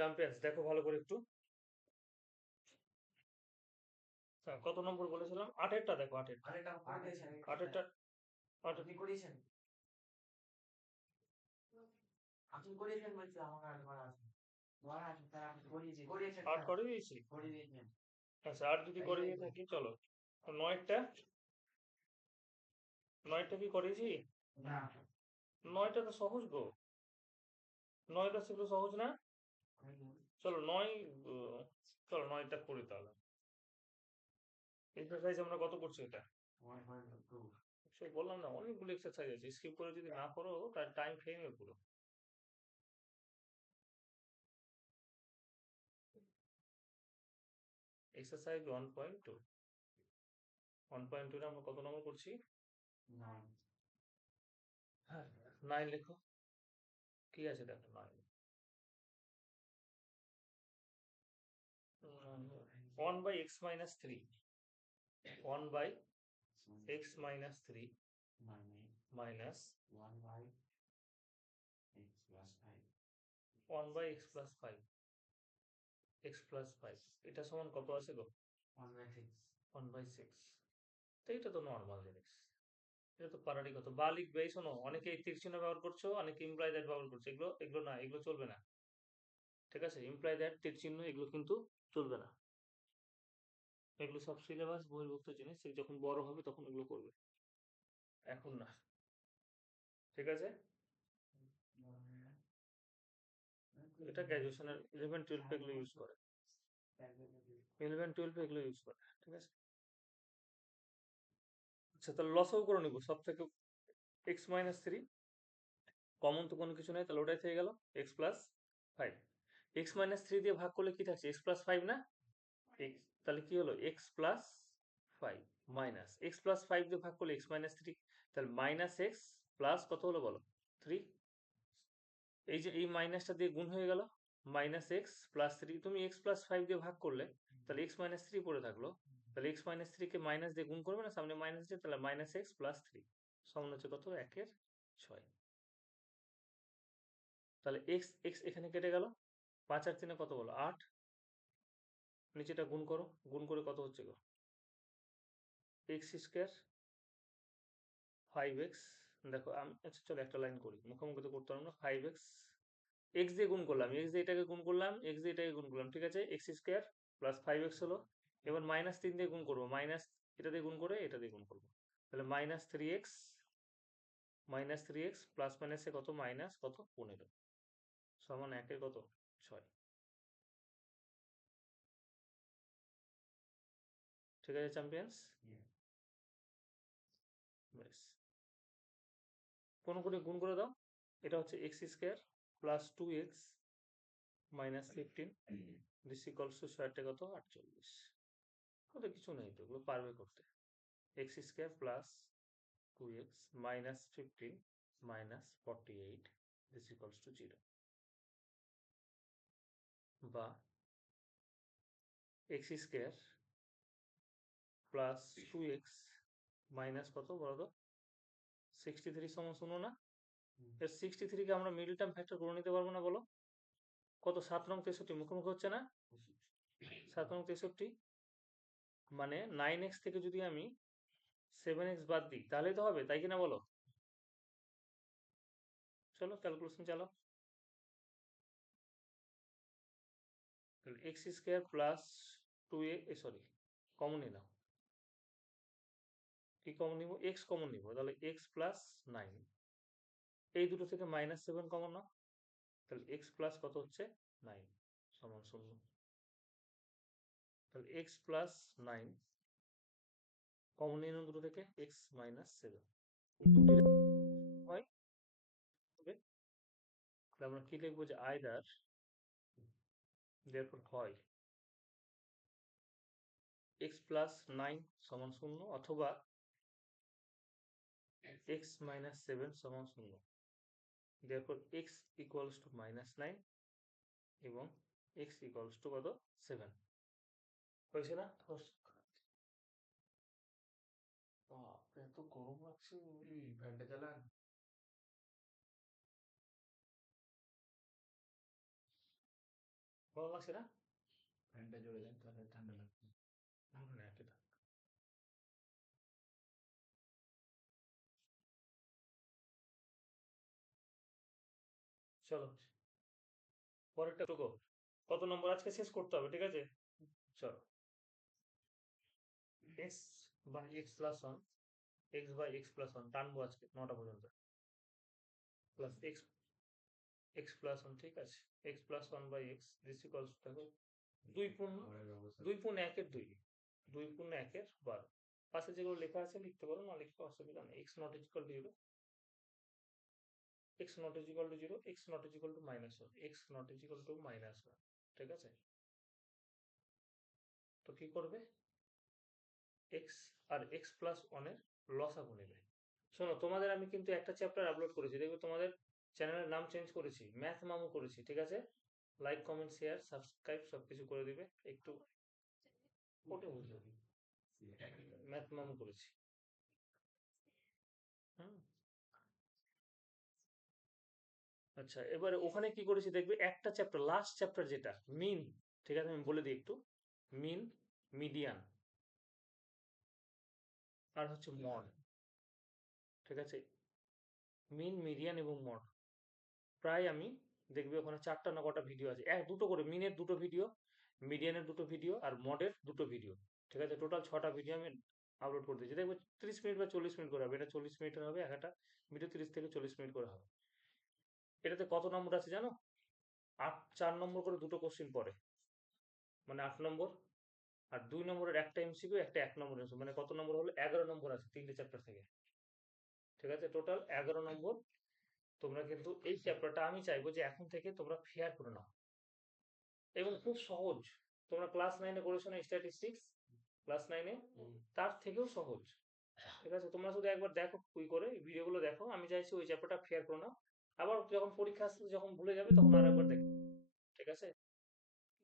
Champions দেখো ভালো করে একটু। কত নম্বর বলেছিলাম? আটেরটা দেখো, আটেরটা। আট করে দিয়েছি। আচ্ছা, আট যদি করে দিয়ে থাকি চলো। নয়টা, নয়টা কি করেছি? নয়টা তো সহজ গো, নয়টা সেগুলো সহজ না। চলো নয়, চলো নয়টা করি তাহলে। এক্সারসাইজ আমরা কত করছি এটা? সে বললাম না অনেকগুলো এক্সারসাইজ আছে, স্কিপ করে যদি না করো তার টাইম খেয়ে নেবে পুরো। এক্সারসাইজ 1.2, 1.2 এ আমরা কত নম্বর করছি? হ্যাঁ, 9 লেখো। কি আছে দেখো 9। 1 by x minus 3, 1 by x minus 3 minus 1 by x plus 5, x plus 5 এটা সমান কত আছে গো? 1 by 6। তো এটা তো নর্মাল জিনিস, এটা তো পারারই কত বা লিখবে। এই শোনো, অনেকে তীর চিহ্ন ব্যবহার করছো, অনেকে ইমপ্লাই দ্যাট ব্যবহার করছো, এগুলো এগুলো না, এগুলো চলবে না। ঠিক আছে, ইমপ্লাই দ্যাট, তীর চিহ্ন, এগুলো কিন্তু চলবে না। এগুলো সব সিলেবাস বহির্ভূত জিনিস, সে যখন বড় হবে তখন এগুলো করবে, এখন না। ঠিক আছে, এটা গ্র্যাজুয়েশনের 11-12 এগুলো ইউজ করে, 11-12 এগুলো ইউজ করে। ঠিক আছে, আচ্ছা তাহলে লসও করে নিবো সব থেকে। এক্স মাইনাস থ্রি কমন তো কোনো কিছু নেই, তাহলে ওটাই থেকে গেল এক্স প্লাস 5। এক্স মাইনাস 3 দিয়ে ভাগ করলে কি থাকছে? এক্স প্লাস 5 না? এক্স, তাহলে কি হলো? X plus 5 minus x plus 5 দিয়ে ভাগ করলে এক্স মাইনাস 3, তাহলে মাইনাস এক্স প্লাস কত হলো বলো? 3। এই যে এই মাইনাসটা দিয়ে গুণ হয়ে গেল, মাইনাস এক্স প্লাস 3। তুমি এক্স প্লাস 5 দিয়ে ভাগ করলে তাহলে এক্স মাইনাস 3 পড়ে থাকলো, তাহলে এক্স মাইনাস 3 কে মাইনাস দিয়ে গুণ করবে না, সামনে মাইনাস দিয়ে, তাহলে মাইনাস এক্স প্লাস 3 সমান হচ্ছে কত? 1/6। তাহলে এক্স এক্স এখানে কেটে গেল, 5 আর 3 কত বলো? 8। নিচেটা গুণ করো, গুণ করে কত হচ্ছে গো? X square 5x। দেখো আমি, আচ্ছা চলো একটা লাইন করি, মুখোমুখি তো করতে পারবো না। 5x, এক্স দিয়ে গুণ করলাম, এক্স দিয়ে এটাকে গুণ করলাম, এক্স দিয়ে এটাকে গুণ করলাম, ঠিক আছে, এক্স স্কোয়ার প্লাস 5x হলো। এবার মাইনাস 3 দিয়ে গুণ করবো, মাইনাস এটা দিয়ে গুণ করে এটা দিয়ে গুণ করবো, তাহলে মাইনাস থ্রি এক্স প্লাস মাইনাসে কত? মাইনাস কত? 15 সমান 1-এর কত? 6। ঠিক আছে চ্যাম্পিয়ন্স, বেশ। কোন করে গুণ করে দাও, এটা হচ্ছে x square plus 2x minus 15, this equals two 6 কত? 48। কত কিছু নেই তো, এগুলো পারবে করতে। X square plus 2x minus 15 minus 48, this equals to 0। বা x square plus 2x minus কত বলো তো? 63 সমান 0 না? এর 63 কে আমরা মিডল টার্ম ফ্যাক্টর করে নিতে পারবো না বলো? কত? 7 নং 63 মুখোমুখি হচ্ছে না? 7 নং 63 মানে 9x থেকে যদি আমি 7x বাদ দিই তাহলেই তো হবে, তাই কিনা বলো? চলো ক্যালকুলেশন চালাও। তাহলে x square plus 2a, sorry কমনই নাও, কি কমন নিব? এক্স কমন নিব, তাহলে এক্স প্লাস 9, এই দুটো থেকে মাইনাস 7 কমন নাও, তাহলে এক্স প্লাস কত হচ্ছে? 9 সমান 0। তাহলে এক্স প্লাস 9 কমন নিয়ে নাও দুটো থেকে, এক্স মাইনাস 7 দুটি হয় হবে। তাহলে আমরা কি লিখবো? যে আইদার, therefore হয় এক্স প্লাস 9 সমান 0 অথবা এক্স মাইনাস 7 সমান 0, therefore x equals to -9 এবং x equals to কত? 7। হয়েছে না? বাপরে, এত গরম লাগছে। ফ্যানটা চালান। ভালো লাগছে না? ফ্যানটা জোরে দেন তাহলে ঠান্ডা লাগবে। চলো পরেরটা টুকো, কত নম্বর আজকে শেষ করতে হবে, ঠিক আছে? চলো, x by x plus one, x by x plus one টানবো আজকে 9টা পর্যন্ত, plus x x plus one, ঠিক আছে? X plus one by x this equals দেখো 2.1 এর 2, 2.1 এর 12, পাশে যেগুলো লেখা আছে লিখতে পারো, না লিখতে অসুবিধা নেই। X not equal to 0, x not equal to 0, x not equal to -1, x not equal to -1, ঠিক আছে? তো কি করবে, এক্স আর এক্স প্লাস ওয়ানের লসাগু নেবে। শোনো, তোমাদের আমি কিন্তু একটা চ্যাপ্টার আপলোড করেছি, দেখবে তোমাদের চ্যানেলের নাম চেঞ্জ করেছি, ম্যাথ মামু করেছি, ঠিক আছে? লাইক কমেন্ট শেয়ার সাবস্ক্রাইব সবকিছু করে দিবে একটু, ওটা বুঝবে, ম্যাথ মামু করেছি। হুম, আচ্ছা, এবারে ওখানে কি করেছি দেখবে, একটা চ্যাপ্টার লাস্ট চ্যাপ্টার যেটা মিন, ঠিক আছে আমি বলে দিই একটু, মিন, মিডিয়ান আর হচ্ছে মড, ঠিক আছে? মিন, মিডিয়ান এবং মড, প্রায় আমি দেখবি ওখানে 4টা না কটা ভিডিও আছে, দুটো করে, মিনের 2টো ভিডিও, মিডিয়ানের 2টো ভিডিও আর মডের 2টো ভিডিও, ঠিক আছে? টোটাল 6টা ভিডিও আমি আপলোড করে দিয়েছি, দেখবো 30 মিনিট বা 40 মিনিট করে হবে, এটা 40 মিনিটের হবে, একটা ভিডিও 30 থেকে 40 মিনিট করে হবে। এটাতে কত নম্বর আছে জানো? 4 নম্বর করে 2টো কোশ্চিন পড়ে, মানে 8 নম্বর, আর 2 নম্বরের একটা এমসিকিউ, একটা 1 নম্বর এমসিকিউ, মানে কত নম্বর হলো, 11 নম্বর আছে 3টে চ্যাপ্টার থেকে, ঠিক আছে? টোটাল 11 নম্বর। তোমরা কিন্তু এই চ্যাপ্টারটা আমি চাইবো যে এখন থেকে তোমরা ফেয়ার করে নাও, এবং খুব সহজ। তোমরা ক্লাস 9-এ করেছো না স্ট্যাটিস্টিক্স, ক্লাস 9-এ, তার থেকেও সহজ, ঠিক আছে? তোমরা শুধু একবার দেখো, কুই করে ভিডিওগুলো দেখো, আমি চাইছি ওই চ্যাপ্টারটা ফেয়ার করে নাও, আবার যখন পরীক্ষা আসতে যখন ভুলে যাবে তখন আর একবার দেখো, ঠিক আছে?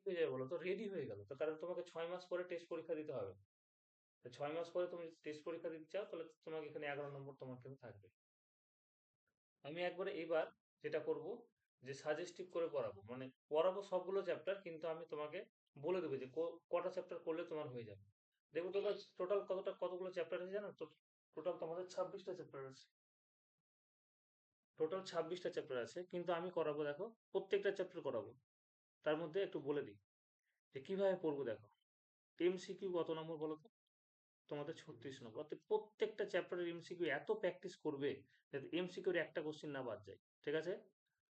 কি হয়ে যাবে বলো তো, রেডি হয়ে গেল তো, কারণ তোমাকে 6 মাস পরে টেস্ট পরীক্ষা দিতে হবে, তো 6 মাস পরে তুমি টেস্ট পরীক্ষা দিতে চাও, তাহলে তোমাকে এখানে 11 নম্বর তোমার কিন্তু থাকবে। আমি একবারে এবার যেটা করব, যে সাজেস্টিভ করে পড়াবো, মানে পড়াবো সবগুলো চ্যাপ্টার, কিন্তু আমি তোমাকে বলে দেবো যে কটা চ্যাপ্টার করলে তোমার হয়ে যাবে। দেখো তোমার টোটাল কতগুলো চ্যাপ্টার আছে জানো তো? টোটাল তোমাদের 26টা চ্যাপ্টার আছে, টোটাল 26টা চ্যাপ্টার আছে, কিন্তু আমি করাবো দেখো, প্রত্যেকটা চ্যাপ্টার করাবো, তার মধ্যে একটু বলে দিই যে কিভাবে পড়বো। দেখো, এমসিকিউ কত নম্বর বলো তো? তোমাদের 36 নম্বর, অর্থাৎ প্রত্যেকটা চ্যাপ্টারের এমসিকিউ এত প্র্যাকটিস করবে যাতে এমসিকিউর একটা কোশ্চিন না বাদ যায়, ঠিক আছে?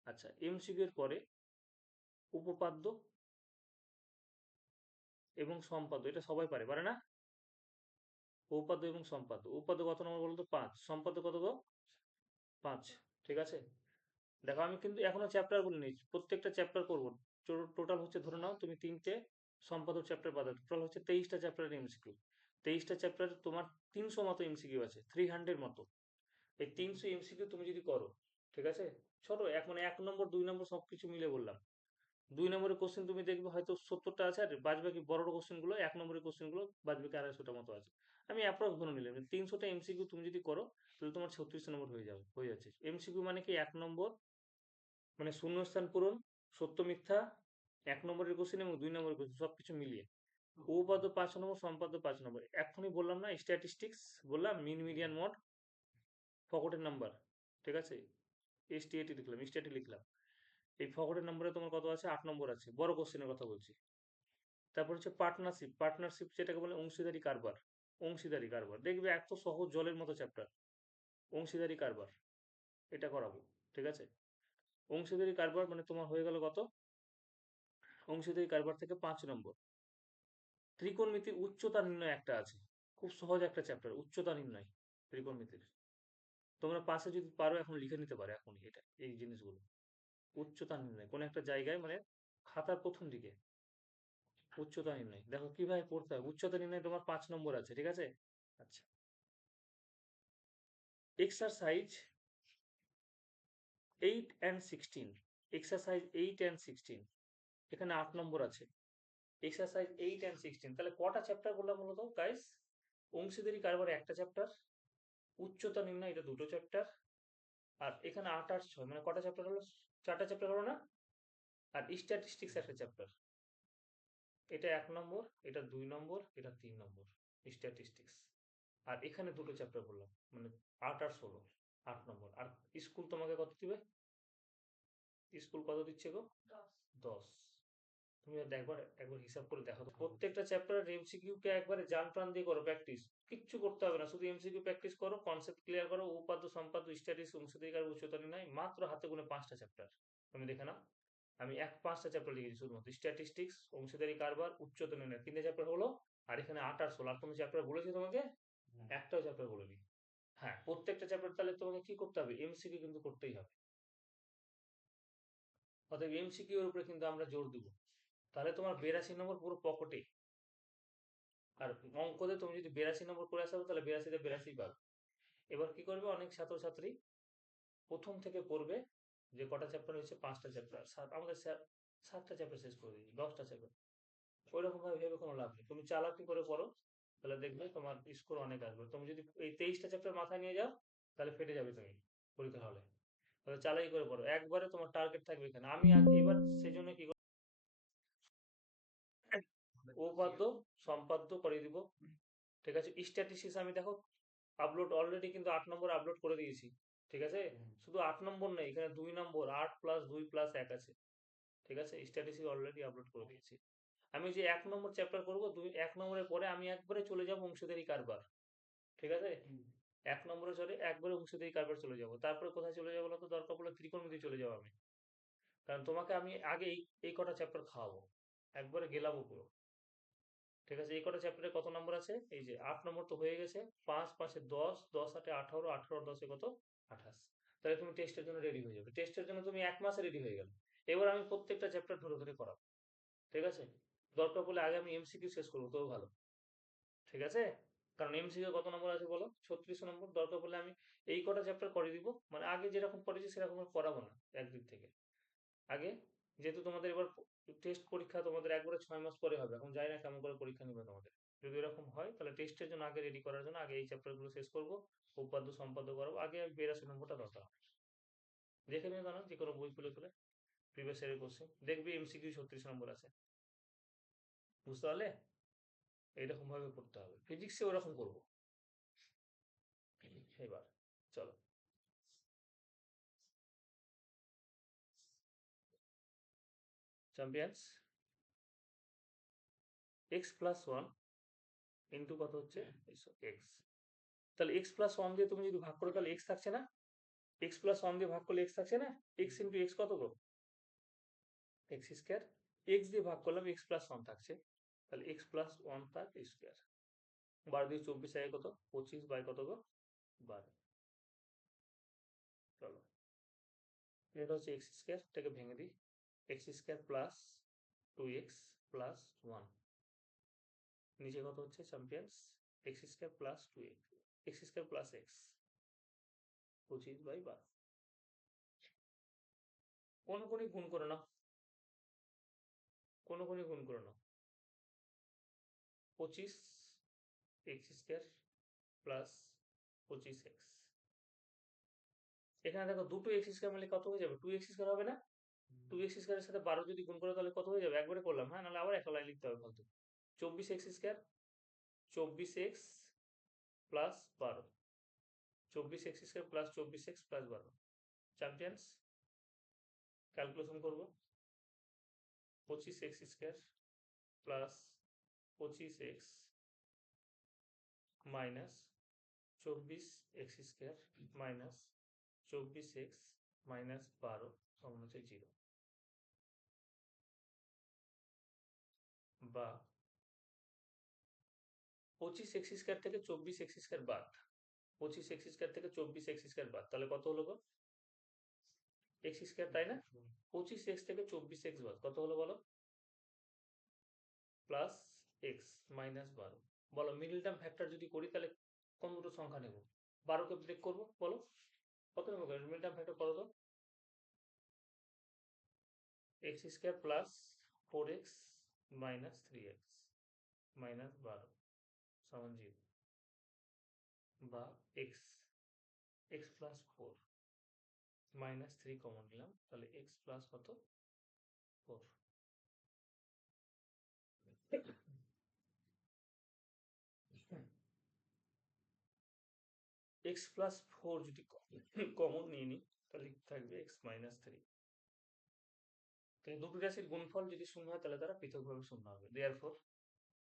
আচ্ছা, এমসিকিউ এর পরে উপপাদ্য এবং সম্পাদ্য, এটা সবাই পারে, পারে না? উপপাদ্য এবং সম্পাদ্য, উপপাদ্য কত নম্বর বলতো? 5, সম্পাদ্য কত গো? 5, ঠিক আছে? দেখো, আমি কিন্তু এখনো চ্যাপ্টার বলিনি, প্রত্যেকটা চ্যাপ্টার করবো। টোটাল হচ্ছে, ধরে নাও তুমি 3টে সম্পাদ্য চ্যাপ্টার বাদ, টোটাল হচ্ছে 23টা চ্যাপ্টারের এমসিকিউ। 23টা চ্যাপ্টার তোমার 300 মতো এমসিকিউ আছে, 300 মতো। এই 300 এমসিকিউ তুমি যদি করো, ঠিক আছে? ছোটো এক, মানে 1 নম্বর 2 নম্বর সবকিছু মিলে বললাম, 2 নম্বরের কোশ্চেন তুমি দেখবে হয়তো 70টা আছে, আর বাদ বাকি বড় কোশ্চেন গুলো, 1 নম্বরের কোশ্চেন গুলো বাদ বাকি 250টা মতো আছে। আমি অ্যাপ্রক্স ধরে নিলাম 300টা এমসিকিউ তুমি যদি করো, তাহলে তোমার 36 নম্বর হয়ে যাবে, হয়ে যাচ্ছে। এমসিকিউ মানে কি, 1 নম্বর, মানে শূন্যস্থান পূরণ, সত্য মিথ্যা, 1 নম্বরের কোশ্চেন এবং 2 নম্বরের কোশ্চেন সবকিছু মিলিয়ে। উপপাদ্য 5 নম্বর, সম্পাদ্য 5 নম্বর, এখনই বললাম না স্ট্যাটিস্টিক্স, বললাম মিন, মিডিয়ান, মড, ফকটের নাম্বার, ঠিক আছে? এসটিএটি লিখলাম, স্ট্যাটি লিখলাম। এই ফকটের নম্বরে তোমার কত আছে? 8 নম্বর আছে, বড় কোশ্চেনের কথা বলছি। তারপর হচ্ছে পার্টনারশিপ, পার্টনারশিপ যেটাকে বলে অংশীদারি কারবার, অংশীদারি কারবার, দেখবে এত সহজ জলের মতো চ্যাপ্টার, অংশীদারি কারবার, এটা করাবো, ঠিক আছে? অংশীদারি কারবার মানে তোমার হয়ে গেল কত? অংশীদারি কারবার থেকে 5 নম্বর, ত্রিকোণমিতির উচ্চতা নির্ণয় একটা আছে, খুব সহজ একটা চ্যাপ্টার, উচ্চতা নির্ণয় ত্রিকোণমিতির। তোমরা পাশে যদি পারো এখন লিখে নিতে পারো এখনই, এটা এই জিনিসগুলো, উচ্চতা নির্ণয় কোন একটা জায়গায়, মানে খাতার প্রথম দিকে, উচ্চতা নির্ণয় দেখো কিভাবে পড়তে হবে। উচ্চতা নির্ণয় তোমার 5 নম্বর আছে, ঠিক আছে? আচ্ছা, এক্সারসাইজ 8 and 16, এক্সারসাইজ 8 and 16, এখানে 8 নম্বর আছে, এক্সারসাইজ 8 and 16, তাহলে কটা চ্যাপ্টার বললাম বলো তো গাইস? অংশীদারি কারবার একটা চ্যাপ্টার, উচ্চতা নির্ণয় এটা 2টো চ্যাপ্টার, আর এখানে 8 আর 6, মানে কটা চ্যাপ্টার হলো? 4টা চ্যাপ্টার হলো না? আর স্ট্যাটিস্টিক্স একটা চ্যাপ্টার, এটা 1 নম্বর, এটা 2 নম্বর, এটা 3 নম্বর স্ট্যাটিস্টিক্স। আর এখানে দুটো চ্যাপ্টার বললাম, মানে 8 আর 16, 8 নম্বর। আর স্কুল তোমাকে কত দিবে? স্কুল কত দিচ্ছে গো? 10। তুমি একবার একবার হিসাব করে দেখো তো, প্রত্যেকটা চ্যাপ্টারের এমসিকিউ কে একবারে জান প্রাণ দিয়ে করো প্র্যাকটিস। কিচ্ছু করতে হবে না, শুধু এমসিকিউ প্র্যাকটিস করো, কনসেপ্ট ক্লিয়ার করো। উপাদ্য সম্পাদ্য স্ট্যাটিস্টিক্স অংশাধিকার উচ্চতনী নাই, মাত্র হাতে গুনে 5টা চ্যাপ্টার। তুমি দেখে নাও, আমি 5টা চ্যাপ্টার লিখেছি শুধুমাত্র স্ট্যাটিস্টিক্স, অংশীদারি কারবার, উচ্চতনী নাই, 3টে চ্যাপ্টার হলো। আর এখানে 8 আর 16। আর কোনো চ্যাপ্টার বলেছি তোমাকে? একটাও চ্যাপ্টার বলিনি। হ্যাঁ, প্রত্যেকটা চ্যাপ্টার তাহলে তোমাকে কি করতে হবে? এমসিকিউ কিন্তু করতেই হবে। অতএব এমসিকিউ এর উপরে কিন্তু আমরা জোর দিব। তাহলে তোমার 82 নম্বর পুরো পকেটে। আর অঙ্কতে তুমি যদি 82 নম্বর করে আসো, তাহলে 82 তে 82 পাবে। এবার কি করবে, অনেক ছাত্রছাত্রী প্রথম থেকে পড়বে, যে কটা চ্যাপ্টার হয়েছে, 5টা চ্যাপ্টার, আমাদের স্যার 7টা চ্যাপ্টার শেষ করে দিয়েছি, 10টা চ্যাপ্টার। ওইরকম ভাবে ভেবে কোনো লাভ নেই। তুমি চালাকি করে পড়ো, তাহলে দেখবে তোমার স্কোর অনেক আসবে। তুমি যদি এই 23টা চ্যাপ্টার মাথায় নিয়ে যাও, তাহলে ফেটে যাবে তুমি পরীক্ষা হলে। তাহলে চালাই করে পড়ো, একবারে তোমার টার্গেট থাকবে এখানে। আমি এবার সেই জন্য কি উপাদ্য সম্পাদ্য করে দিব, ঠিক আছে। স্ট্যাটিস্টিক্স আমি দেখো আপলোড অলরেডি কিন্তু 8 নম্বর আপলোড করে দিয়েছি, ঠিক আছে। শুধু 8 নম্বর নেই, এখানে 2 নম্বর, 8 প্লাস 2 প্লাস 1 আছে, ঠিক আছে। স্ট্যাটিস্টিক্স অলরেডি আপলোড করে দিয়েছি। আমি যে 1 নম্বর চ্যাপ্টার করবো, 1 নম্বরের পরে আমি একবারে চলে যাবো অংশীদারি কারবার, ঠিক আছে। 1 নম্বরে চলে একবারে অংশীদারি কারবার চলে যাবো। তারপরে কোথায় চলে যাবো বলতো? দরকার পড়লে ত্রিকোণমিতি চলে যাবো আমি। কারণ তোমাকে আমি আগে এই কটা চ্যাপ্টার খাওয়াবো, একবারে গেলাবো পুরো, ঠিক আছে। এই কটা চ্যাপ্টারে কত নম্বর আছে? এই যে 8 নম্বর তো হয়ে গেছে, 5 5 এ 10, 10 8 এ 18, 18 10 এ কত? 28। তাহলে তুমি টেস্টের জন্য রেডি হয়ে যাবে। টেস্টের জন্য তুমি 1 মাসে রেডি হয়ে গেলে। এবার আমি প্রত্যেকটা চ্যাপ্টার ধরে ধরে করাবো, ঠিক আছে। দরকার পড়লে আগে আমি এমসিকিউ শেষ করবো, তবু ভালো, ঠিক আছে। কারণ এমসিকিউ কত নম্বর আছে বলো? 36 নম্বর। দরকার পড়লে আমি এই কটা চ্যাপ্টার করে দিব, মানে আগে যেরকম করেছি সেরকম আর করাবো না একদিক থেকে। আগে, যেহেতু তোমাদের এবার টেস্ট পরীক্ষা তোমাদের একবারে 6 মাস পরে হবে, এখন জানি না কেমন করে পরীক্ষা নিবে তোমাদের। যদি এরকম হয়, তাহলে টেস্টের জন্য আগে রেডি করার জন্য আগে এই চ্যাপ্টার গুলো শেষ করবো, উপাদ্য সম্পাদ্য করাবো। আগে 82 নম্বরটা দরকার। দেখে নিও জানো, যে কোনো বই খুলে খুলে প্রিভিয়াস ইয়ারের কোশ্চেন দেখবি, এমসিকিউ 36 নম্বর আছে। বুঝতে পারলে? এইরকম ভাবে করতে হবে। ফিজিক্সে ওরকম করবো। এবার চলো, champions, x plus one into কত হচ্ছে? এক্স। তাহলে এক্স প্লাস ওয়ান দিয়ে তুমি যদি ভাগ করো, তাহলে এক্স থাকছে না? এক্স প্লাস ওয়ান দিয়ে ভাগ করলে এক্স থাকছে না? এক্স ইন্টু এক্স কত গো? X square. এক্স দিয়ে ভাগ করলাম, এক্স প্লাস ওয়ান থাকছে, তাহলে এক্স প্লাস ওয়ান তার স্কোয়ার। 12 দিয়ে 24 আগে কত? 25 বাই কত গো? 12। চলো, এটা হচ্ছে এক্স স্কোয়ার, এটাকে ভেঙে দিই। X square plus 2x plus 1, নিচে কত হচ্ছে champions? X square plus 2x, x square plus x, 25 by 12। কোনো কোনই গুণ করে নাও, কোনো কোনই গুণ করে নাও। 25 এক্স স্কোয়ার প্লাস 25x। এখানে দেখো দুটো এক্স স্কোয়ার মিলে কত হয়ে যাবে? 2x স্কোয়ার হবে না? 2x স্কোয়ারের সাথে 12 যদি গুণ করো, তাহলে কত হয়ে যাবে? একবারে করলাম, হ্যাঁ, নাহলে আবার একটা লাইন লিখতে হবে ফালতু। 24x square, 24x plus 12, 24x square plus 24x plus 12। Champions, calculation করবো। 25x square plus 25x minus 24x square minus 24x minus 12 সমান হচ্ছে 0, বা 25x স্কোয়ার থেকে 24x স্কোয়ার বাদ, 25x স্কোয়ার থেকে 24x স্কোয়ার বাদ, তাহলে কত হলো গো? x স্কোয়ার, তাই না? 25x থেকে 24x বাদ কত হলো বলো? Plus x minus 12। বলো, মিডল টার্ম ফ্যাক্টর যদি করি, তাহলে কোন দুটো সংখ্যা নেব? 12কে ব্রেক করবো, বলো কত নেবো? মিডল টার্ম ফ্যাক্টর করো তো। X square plus 4x minus 3x minus 12 সমান 0, বা x, x plus 4 minus 3 common নিলাম, তাহলে এক্স প্লাস কত? 4। এক্স প্লাস ফোর যদি কমন নিয়ে নিই তাহলে কি থাকবে এক্স মাইনাস থ্রি। তাহলে দুটো রাশির গুণফল যদি শূন্য হয় তাহলে তারা পৃথকভাবে শূন্য হবে। দেয়ারফর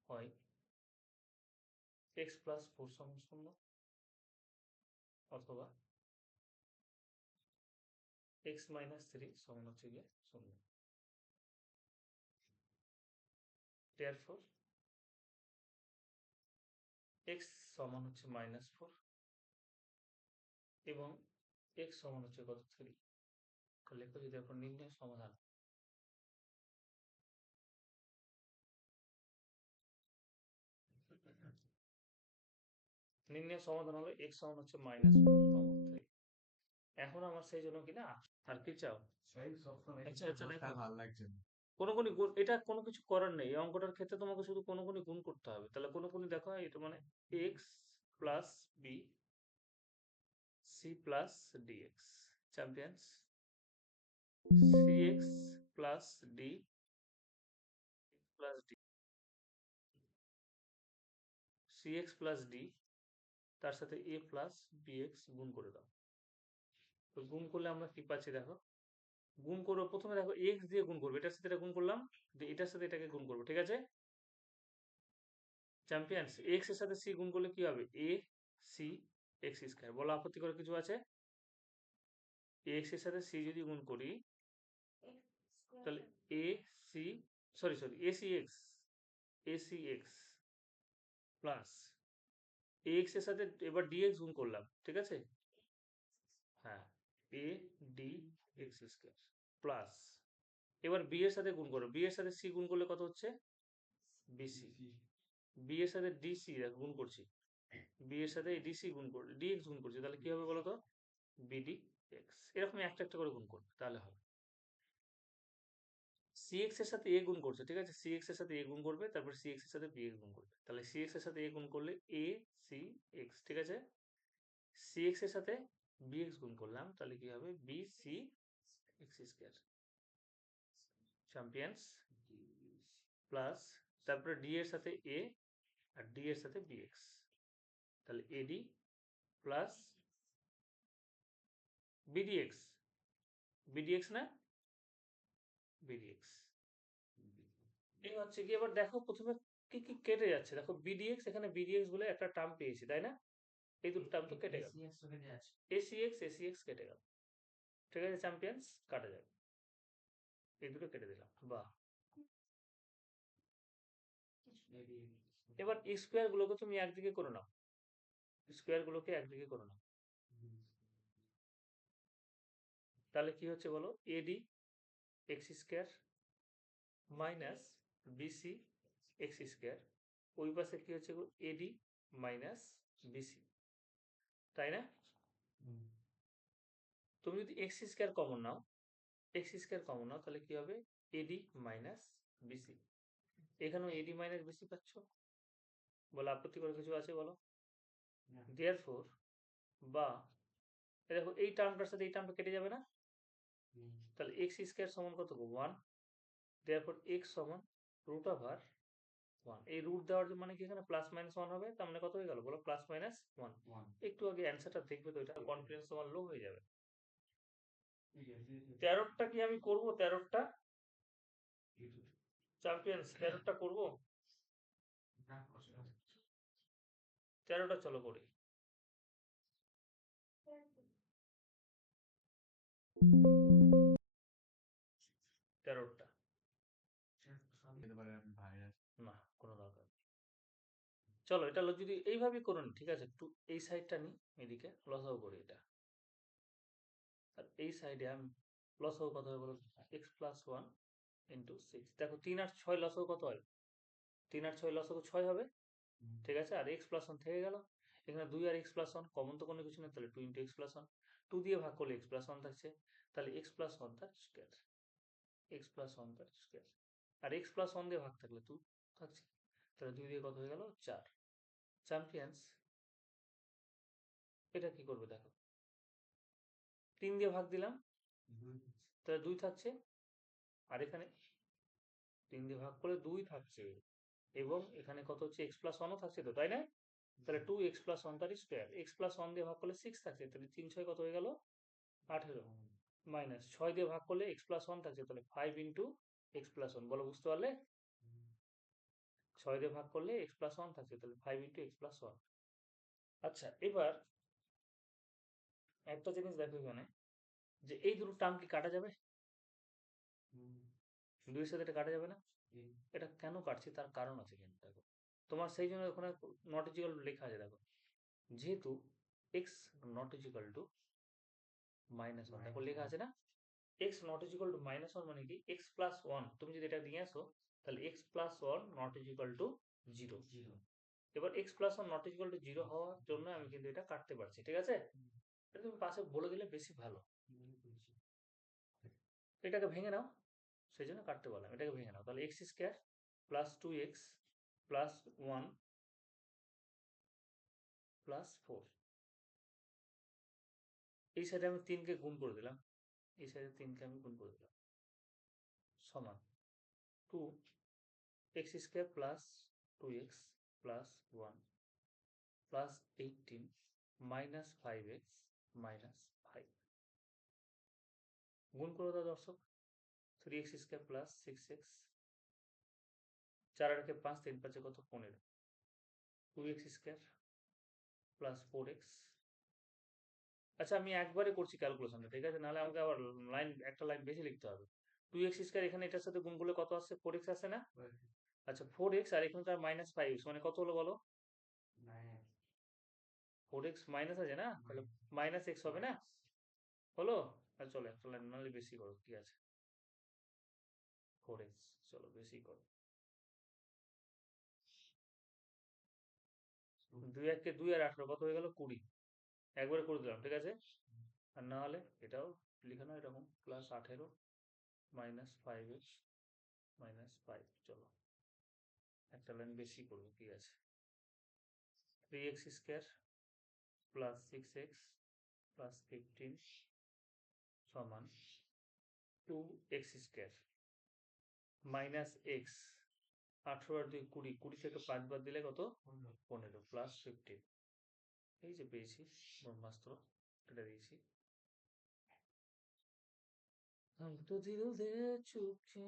হয় এক্স প্লাস ফোর সমান শূন্য অথবা এক্স মাইনাস থ্রি সমান হচ্ছে গিয়ে শূন্য। দেয়ারফর এক্স সমান হচ্ছে মাইনাস ফোর এবং এক্স সমান হচ্ছে কত থ্রি। লেখো যদি এখন নির্ণয় সমাধান। নির্ণয় সমাধান হবে এক্স সমান হচ্ছে মাইনাস ফোর কমা থ্রি। এখন আমার সেই জন্য কিনা আর কি চাও? আচ্ছা আচ্ছা দেখো ভালো লাগছে না। কোনো কোনো গুণ, এটা কোনো কিছু করার নেই। এই অঙ্কটার ক্ষেত্রে তোমাকে শুধু কোনো কোনো গুণ করতে হবে। তাহলে কোনো কোনো দেখো এটা মানে x plus b c plus dx champions c x plus d plus d c x plus d তার সাথে এ প্লাস বি এক্স গুণ করে দাও। তো গুণ করলে আমরা কি পাচ্ছি দেখো, গুণ করবো প্রথমে দেখো এক্স দিয়ে গুণ করবো, এটার সাথে এটা গুণ করলাম, দিয়ে এটার সাথে এটাকে গুণ করবো, ঠিক আছে চ্যাম্পিয়ন্স। এক্স এর সাথে সি গুণ করলে কি হবে এ সি এক্স স্কয়ার। বলো আপত্তি করে কিছু আছে? এক্স এর সাথে সি যদি গুণ করি তাহলে a c sorry a c x plus x এর সাথে এবার ডিএক্স গুণ করলাম, ঠিক আছে হ্যাঁ a d x square plus এবার বি এর সাথে গুণ করো, বি এর সাথে সি গুণ করলে কত হচ্ছে বিসি। বি এর সাথে ডিসি গুণ করছি, বি এর সাথে ডিসি গুণ করে ডিএক্স গুণ করছি, তাহলে কি হবে বলো তো বিডি এক্স। এরকম একটা একটা করে গুণ করবে তাহলে হবে। সিএক্স এর সাথে এ গুণ করছে, ঠিক আছে সিএক্স এর সাথে এ গুণ করবে, তারপর সিএক্স এর সাথে বি এক্স গুণ করবে, তাহলে সিএক্স এর সাথে এ গুণ করলে এ সি এক্স, ঠিক আছে সিএক্স এর সাথে বি এক্স গুণ করলাম তাহলে কি হবে b c x square champions plus তারপরে ডি এর সাথে এ আর ডি এর সাথে বি এক্স, তাহলে এডি প্লাস বিডিএক্স বিডিএক্স না বিডিএক্স। এই হচ্ছে কি এবার দেখো প্রথমে কি কি কেটে যাচ্ছে, দেখো বিডিএক্স এখানে বিডিএক্স বলে একটা টার্ম পেয়েছি তাই না, এই দুটো টার্ম তো কেটে গেল, এসিএক্স এসিএক্স কেটে গেল, ঠিক আছে চ্যাম্পিয়ন্স কাটা যাবে, এই দুটো কেটে দিলাম বাহ। এবার স্কোয়ার গুলোকে তুমি একদিকে করে নাও, স্কোয়ার গুলোকে একদিকে করে নাও, তাহলে কি হচ্ছে বলো ad x square minus bc x square, ওই পাশে কি হচ্ছে এডি মাইনাস বিসি, তাই না তুমি যদি এক্স স্কোয়ার কমন নাও, এক্স স্কোয়ার কমন নাও তাহলে কি হবে এডি মাইনাস বিসি, এখানেও এডি মাইনাস বিসি পাচ্ছ, বলো আপত্তি করে কিছু আছে বলো। দেয়ারফর বা দেখো এই টার্মটার সাথে এই টার্মটা কেটে যাবে না, তাহলে এক্স স্কোয়ার সমান কত ওয়ান, দেয়ারফর এক্স সমান রুট ওভার ওয়ান। এই রুট দেওয়ার মানে কি এখানে প্লাস মাইনাস ওয়ান হবে, তার মানে কত হয়ে গেল বলো প্লাস মাইনাস ওয়ান। একটু আগে অ্যান্সারটা দেখবে তো এটা কনফিডেন্স তোমার লো হয়ে যাবে। 13টা কি আমি করবো 13টা চ্যাম্পিয়ন্স 13টা করবো, 13টা চলো করি। 13টা না কোনো দরকার নেই, চলো এটা যদি এইভাবেই করুন ঠিক আছে, একটু এই সাইডটা নিই এদিকে লসাও করি এটা, আর এই সাইডে আমি লসাও কত হবে বলো x plus one into six. দেখো 3 আর 6 লসাও কত হয়, 3 আর 6 লসাও 6 হবে, ঠিক আছে আর এক্স প্লাস ওয়ান থেকে গেল, এখানে 2 আর এক্স প্লাস ওয়ান কমন তো কোনো কিছু নেই, তাহলে 2 ইন্টু এক্স প্লাস ওয়ান, 2 দিয়ে ভাগ করলে এক্স প্লাস ওয়ান থাকছে, তাহলে এক্স প্লাস ওয়ান তার স্কোয়ার, এক্স প্লাস ওয়ান তার স্কোয়ার, আর এক্স প্লাস ওয়ান দিয়ে ভাগ থাকলে 2 থাকছে, তাহলে 2 দিয়ে কত হয়ে গেল 4। চ্যাম্পিয়ন্স এটা কি করবে দেখো 3 দিয়ে ভাগ দিলাম তাহলে 2 থাকছে, আর এখানে 3 দিয়ে ভাগ করলে 2 থাকছে এবং এখানে কত হচ্ছে এক্স প্লাস ওয়ানও থাকছে তো তাই না, তাহলে 2x প্লাস 1 তার স্কোয়ার, x প্লাস 1 দিয়ে ভাগ করলে 6 থাকছে, তাহলে 3 6 কত হয়ে গেল 18, মাইনাস 6 দিয়ে ভাগ করলে x প্লাস 1 থাকছে, তাহলে 5 ইন্টু x প্লাস 1, বলো বুঝতে পারলে? 6 দিয়ে ভাগ করলে x প্লাস 1 থাকছে, তাহলে 5 ইন্টু x প্লাস 1। আচ্ছা, এবার একটা জিনিস দেখো এখানে, যে এই দুটো টার্ম কি কাটা যাবে? দুইয়ের সাথে এটা কাটা যাবে না? এটা কেন কাটছি তার কারণ আছে কিন্তু, দেখো তোমার সেই জন্য ওখানে নট ইজিক্যাল টু লেখা আছে, দেখো যেহেতু x not equal to minus 1, দেখো লেখা আছে না x not equal to minus 1 মানে কি x প্লাস 1, তুমি যদি এটা নিয়ে আসো তাহলে x plus 1 not equal to 0। এবার x plus 1 not equal to 0 হওয়ার জন্য আমি কিন্তু এটা কাটতে পারছি, ঠিক আছে? এটা তুমি পাশে বলে দিলে বেশি ভালো। এটাকে ভেঙে নাও, সেই জন্য কাটতে বললাম, এটাকে ভেঙে নাও, তাহলে x square plus 2x plus 1 plus 4, এই সাইডে আমি 3কে গুণ করে দিলাম, এই সাইডে 3কে আমি গুণ করে দিলাম, সমান 2x square plus 2x plus 1 plus 18 minus 5x minus 5, গুণ করে দাও দর্শক, 3x স্কোয়ার প্লাস 6x, 4 আর 5, 3 5 কত 15, 2x স্কোয়ার প্লাস 4x। আচ্ছা, আমি একবারে করছি ক্যালকুলেশনটা, ঠিক আছে? নাহলে আমাকে আবার একটা লাইন বেশি লিখতে হবে। 2x স্কোয়ার এখানে এটার সাথে গুণ করলে কত আসছে, 4x আসে না? আচ্ছা, 4x আর এখানকার মাইনাস 5x মানে কত হলো বলো? 4x মাইনাস আছে না, তাহলে মাইনাস x হবে না, হলো? আর চলো একটা লাইন নাহলে বেশি করো, কি আছে, 4x, চলো বেশি করো, 2 1 কে 2 আর 18 কত হয়ে গেল 20, একবারে করে দিলাম, ঠিক আছে? আর না হলে এটাও লিখে নাও এরকম, প্লাস 18 মাইনাস 5x মাইনাস 5, চলো একটা লাইন বেশি করবো, কি আছে, 3x square plus 6x plus 15 সমান 2x স্কোয়ার মাইনাস x, 18 আর 2 20, 20 থেকে 5 বাদ দিলে কত 15 প্লাস 15, এই যে পেয়েছি ব্রহ্মাস্ত্র, এটা দিয়েছি। हम तो दिल दे चुके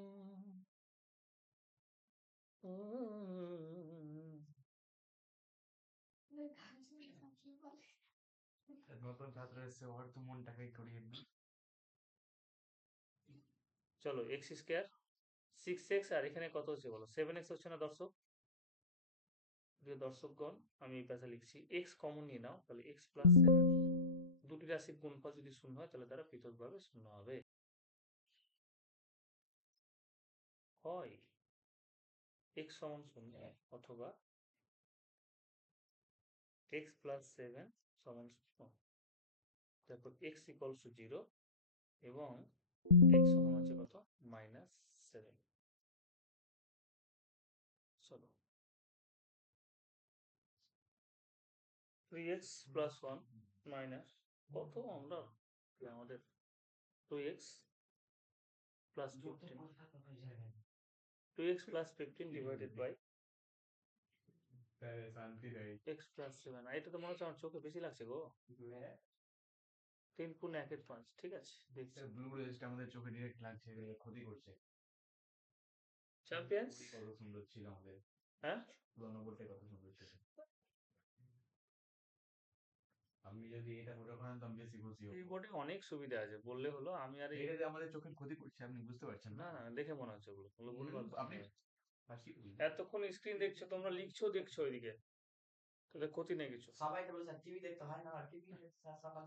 নতুন ছাত্র এসছে, ওর তো মনটাকে করিয়ে দিন। চলো এক্স স্কোয়ার 6x আর এখানে কত হচ্ছে বলো, 7x হচ্ছে না দর্শক? প্রিয় দর্শকগণ, আমি এই পাশে লিখছি, x কমন নিয়ে নাও, তাহলে x প্লাস 7, দুটি রাশির গুণফল যদি শূন্য হয় তাহলে তারা পৃথকভাবে শূন্য হবে, হয় x সমান শূন্য অথবা x প্লাস 7 সমান শূন্য। তারপর x ইকুয়ালস টু 0 এবং x সমান হচ্ছে কত মাইনাস 7। চলো 3x প্লাস 1 মাইনাস কত, আমরা আমাদের 2x plus 15, 2x plus 15 divided by x plus 7, এটা তো মনে হচ্ছে আমার চোখে বেশি লাগছে গো, 3 গুণ 1 এর 5, ঠিক আছে দেখছি। ব্লু রেজটা আমাদের চোখে ডিরেক্ট লাগছে, ক্ষতি করছে। চ্যাম্পিয়ন্স, কত সুন্দর ছিল আমাদের, হ্যাঁ পুরোনো বলতে কত সুন্দর ছিল। আমি যদি এটা মনে করেন তো আমি বেশি খুশি হব। এই বোর্ডে অনেক সুবিধা আছে, বললে হলো, আমি আর এটা যে আমাদের চোখের ক্ষতি করছে, আপনি বুঝতে পারছেন না না? না দেখে মনে হচ্ছে ওগুলো ওগুলো ভুলভাল আপনি এতক্ষণ স্ক্রিন দেখছো তোমরা, লিখছো ওইদিকে, তাহলে ক্ষতি নেই কিছু। সবাই তো বলছে টিভি দেখতে হয় না, টিভি সকাল সকাল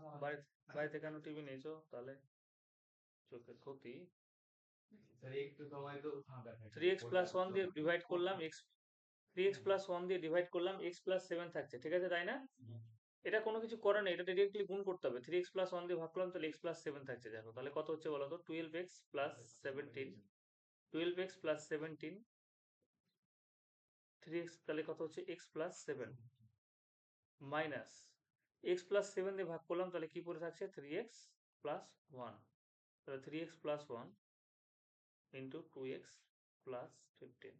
বাড়িতে কেন টিভি নিয়েছো তাহলে, চোখের ক্ষতি। একটু সময় তো ফাঁকা থাকে। 3x প্লাস 1 দিয়ে ডিভাইড করলাম, x 3x প্লাস 1 দিয়ে ডিভাইড করলাম, x প্লাস 7 থাকছে, ঠিক আছে তাই না? এটা কোনো কিছু করে নেই, এটা ডিরেক্টলি গুণ করতে হবে, 3x প্লাস 1 দিয়ে ভাগ করলাম তাহলে x প্লাস 7 থাকছে, দেখো তাহলে কত হচ্ছে বলো তো, 12x plus 17, 12x plus 17, 3x তাহলে কত হচ্ছে x plus 7 minus x plus 7 দিয়ে ভাগ করলাম তাহলে কি পড়ে থাকছে 3x প্লাস 1, তাহলে 3x plus 1 into 2x plus 15,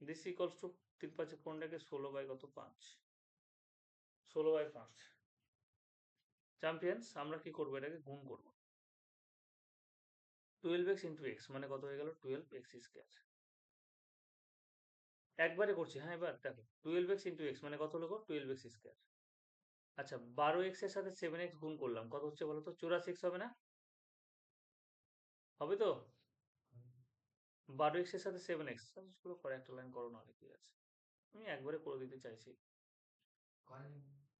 this equals to 3 5 15 16 by কত 5 16 বাই 5 চ্যাম্পিয়ন্স আমরা কি করবো এটাকে গুণ করব 12x ইন্টু এক্স মানে কত হয়ে গেল 12x স্কোয়ার একবারে করছি হ্যাঁ এবার দেখো 12x ইন্টু এক্স মানে কত হলো 12x স্কোয়ার আচ্ছা 12x এর সাথে 7x গুণ করলাম কত হচ্ছে বলো তো 84x হবে না হবে তো 12x এর সাথে 7x পুরো করে একটা লাইন করো না অনেকই আছে আমি একবারে করে দিতে চাইছি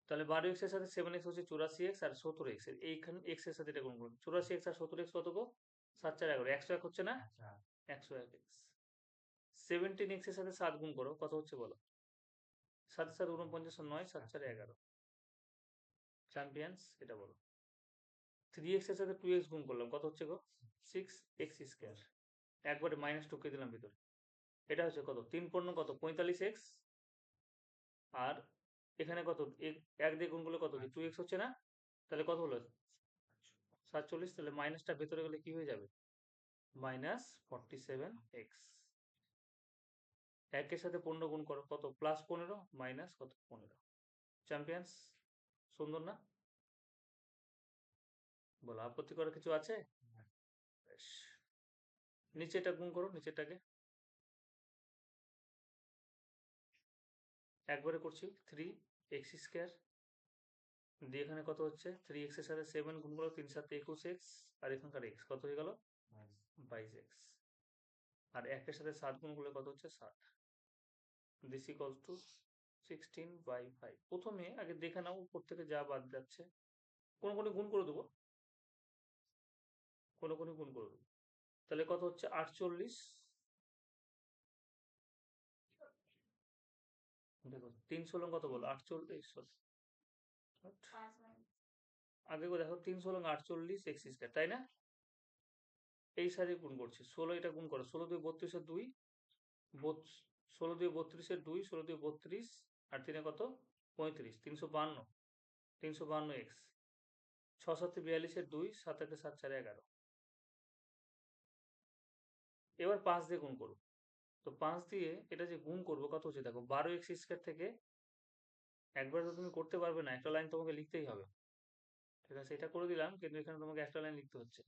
তাহলে 12x এর সাথে 7x হচ্ছে 84x আর 70x এইখানে x এর সাথে এটা গুণ করুন 84x আর 70x কত গো 7 4 11 101 হচ্ছে না 101x 17x এর সাথে 7 গুণ করো কত হচ্ছে বলো 7 7 49 9 7 4 11 চ্যাম্পিয়ন্স এটা বলো 3x এর সাথে 2x গুণ করলাম কত হচ্ছে গো 6x স্কয়ার একবারে মাইনাস ঢুকিয়ে দিলাম ভিতরে এটা হচ্ছে কত 3 পূর্ণ কত 45x আর এখানে কত এক দিয়ে গুণ করলে কত 2x হচ্ছে না তাহলে কত হলো 47 তাহলে মাইনাসটা ভেতরে গেলে কি হয়ে যাবে মাইনাস 47x একের সাথে 15 গুণ করো কত প্লাস 15 মাইনাস কত 15 চ্যাম্পিয়ন্স সুন্দর না বলো আপত্তি করার কিছু আছে বেশ নিচেটা গুণ করো নিচেটাকে একবারে করছি 3x স্কয়ার দিয়ে এখানে কত হচ্ছে 3x এর সাথে 7 গুণ করো 3 7 21x আর এখানকার x কত হয়ে গেল 22x আর একের সাথে 7 গুণ করলে কত হচ্ছে 7 দিস ইকুয়ালস টু 16/5 প্রথমে আগে দেখে নাও উপর থেকে যা বাদ যাচ্ছে কোন গুণ করে দেবো কোন গুণ করে দেবো তাহলে কত হচ্ছে 48 দেখো 3 কত বলো 48 আগে দেখো 3 x স্কয়ার তাই না এই সাইডে গুণ করছি 16 এটা গুণ করো 16 দিয়ে 32 এর 2 16 দিয়ে 32 এর 2 16 দিয়ে 32 আর 3 কত 35 352 352x 6 7 42 এর 2 7 8 7 4 11 এবার 5 দিয়ে গুণ করো তো 5 দিয়ে এটা যে গুণ করবো কত হচ্ছে দেখো 12x স্কয়ার থেকে একবার তো তুমি করতে পারবে না একটা লাইন তোমাকে লিখতেই হবে ঠিক আছে এটা করে দিলাম কিন্তু এখানে তোমাকে একটা লাইন লিখতে হচ্ছে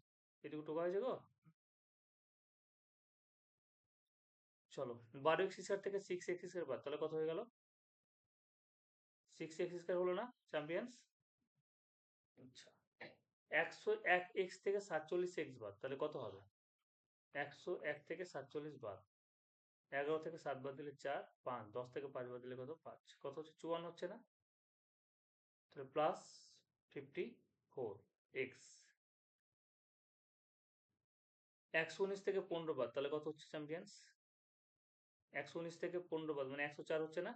এটুকু টোকা হয়েছে গো চলো 12x স্কয়ার থেকে 6x স্কয়ার বাদ তাহলে কত হয়ে গেল 6x স্কয়ার হলো না চ্যাম্পিয়ন্স আচ্ছা 101x থেকে 47x বাদ তাহলে কত হবে 101 থেকে 47 বাদ 11 থেকে 7 বাদ দিলে 4 5 10 থেকে 5 বাদ দিলে কত 5 কত হচ্ছে 54 হচ্ছে না তাহলে প্লাস 54x 119 থেকে 15 বাদ তাহলে কত হচ্ছে চ্যাম্পিয়ন্স 119 থেকে 15 বাদ মানে 104 হচ্ছে না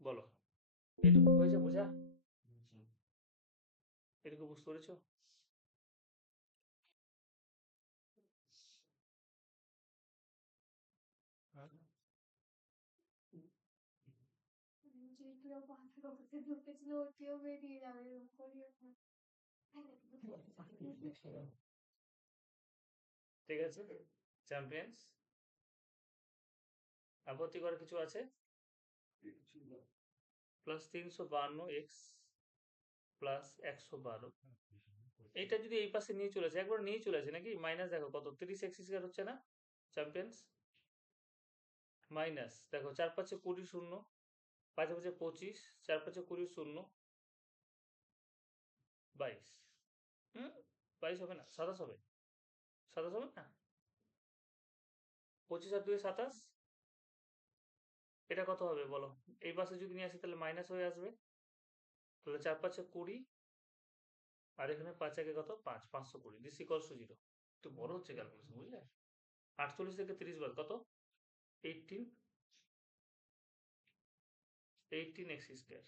বলো এটুকু হয়েছে বোঝা এটুকু বুঝতে পেরেছো ঠিক আছে চ্যাম্পিয়ন্স আপত্তি করার কিছু আছে প্লাস 352x প্লাস 112 এইটা যদি এই পাশে নিয়ে চলে আসে একবার নিয়ে চলে আসে নাকি মাইনাস দেখো কত 30x স্কয়ার হচ্ছে না চ্যাম্পিয়ন্স মাইনাস দেখো 4 5 20 শূন্য 5 5 25 4 5 20 শূন্য 22 22 হবে না 27 হবে 27 হবে না 25 আর 2 27 এটা কত হবে বলো এই পাশে যদি নিয়ে আসি তাহলে মাইনাস হয়ে আসবে তাহলে 4 5 20 আর এখানে 5 একে কত 5 520 দিস ইকুয়ালস টু 0 একটু বড় হচ্ছে ক্যালকুলেশন বুঝলে 48 থেকে 30 বাদ কত 18x স্কয়ার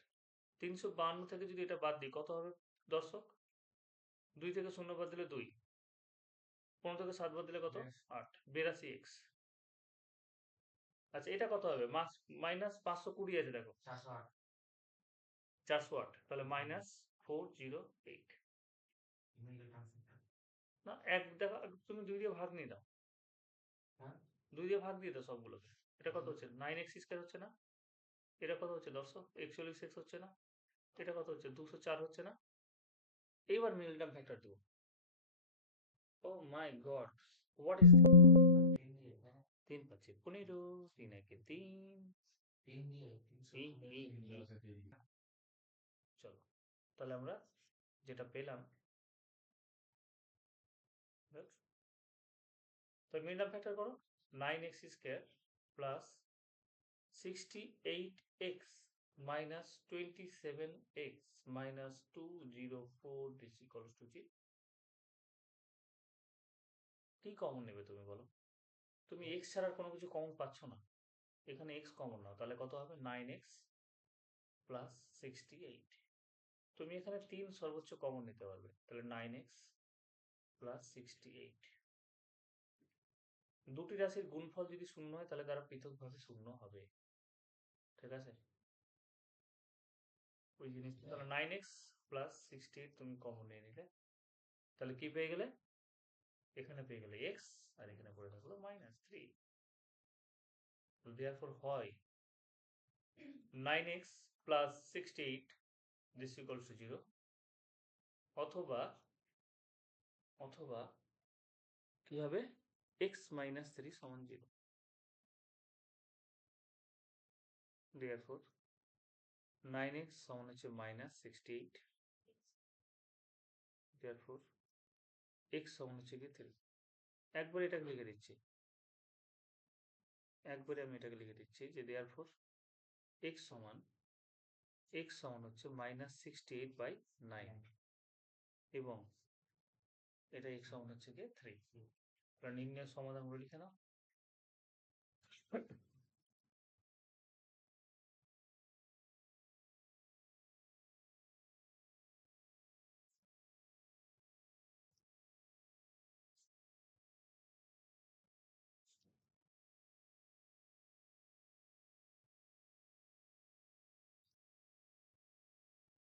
352 থেকে যদি এটা বাদ দিই কত হবে দর্শক 2 থেকে 0 বাদ দিলে 2 15 থেকে 7 বাদ দিলে কত 8 82x আচ্ছা এটা কত হবে মাইনাস 520 আছে দেখো 408 তাহলে মাইনাস 408 না এক দেখো তুমি 2 দিয়ে ভাগ নিয়ে দাও 2 দিয়ে ভাগ দিয়ে দাও সবগুলোকে এটা কত হচ্ছে 9x² হচ্ছে না, এটা কত হচ্ছে দর্শক 41x হচ্ছে না, এটা কত হচ্ছে 204 হচ্ছে না। এইবার মিডল টার্ম ফ্যাক্টর দেবো। ও মাই গড, হোয়াট ইজ 3 পাচ্ছি 15, 3 একে 3। চলো তাহলে আমরা যেটা পেলাম, তো মিডল ফ্যাক্টর করো 9x² plus 68x minus 27x minus 204 this equals to 0। কি কমন নেবে তুমি বলো? তুমি x ছাড়া আর কোনো কিছু কমন পাচ্ছ না, এখানে x কমন নাও, তাহলে কত হবে 9x প্লাস 68। তুমি এখানে 3 সর্বোচ্চ কমন নিতে পারবে, তাহলে 9x প্লাস 68। দুটি রাশির গুণফল যদি শূন্য হয় তাহলে তারা পৃথকভাবে শূন্য হবে, ঠিক আছে? ওই জিনিস, তাহলে 9x প্লাস 68 তুমি কমন নিয়ে নিলে, তাহলে কি পেয়ে গেলে? এখানে পেয়ে গেলে x আর এখানে পড়ে থাকলো -3। therefore হয় 9x plus 68 this equals to 0, অথবা কি হবে x minus 3 সমান 0। therefore 9x সমান হচ্ছে -68, therefore x সমান হচ্ছে কি 3। একবার এটাকে লিখে দিচ্ছি, একবারে আমি এটাকে লিখে দিচ্ছি যে therefore x সমান হচ্ছে -68/9 এবং এটা x সমান হচ্ছে কি 3। তাহলে নির্ণয় সমাধান করে লিখে নাও।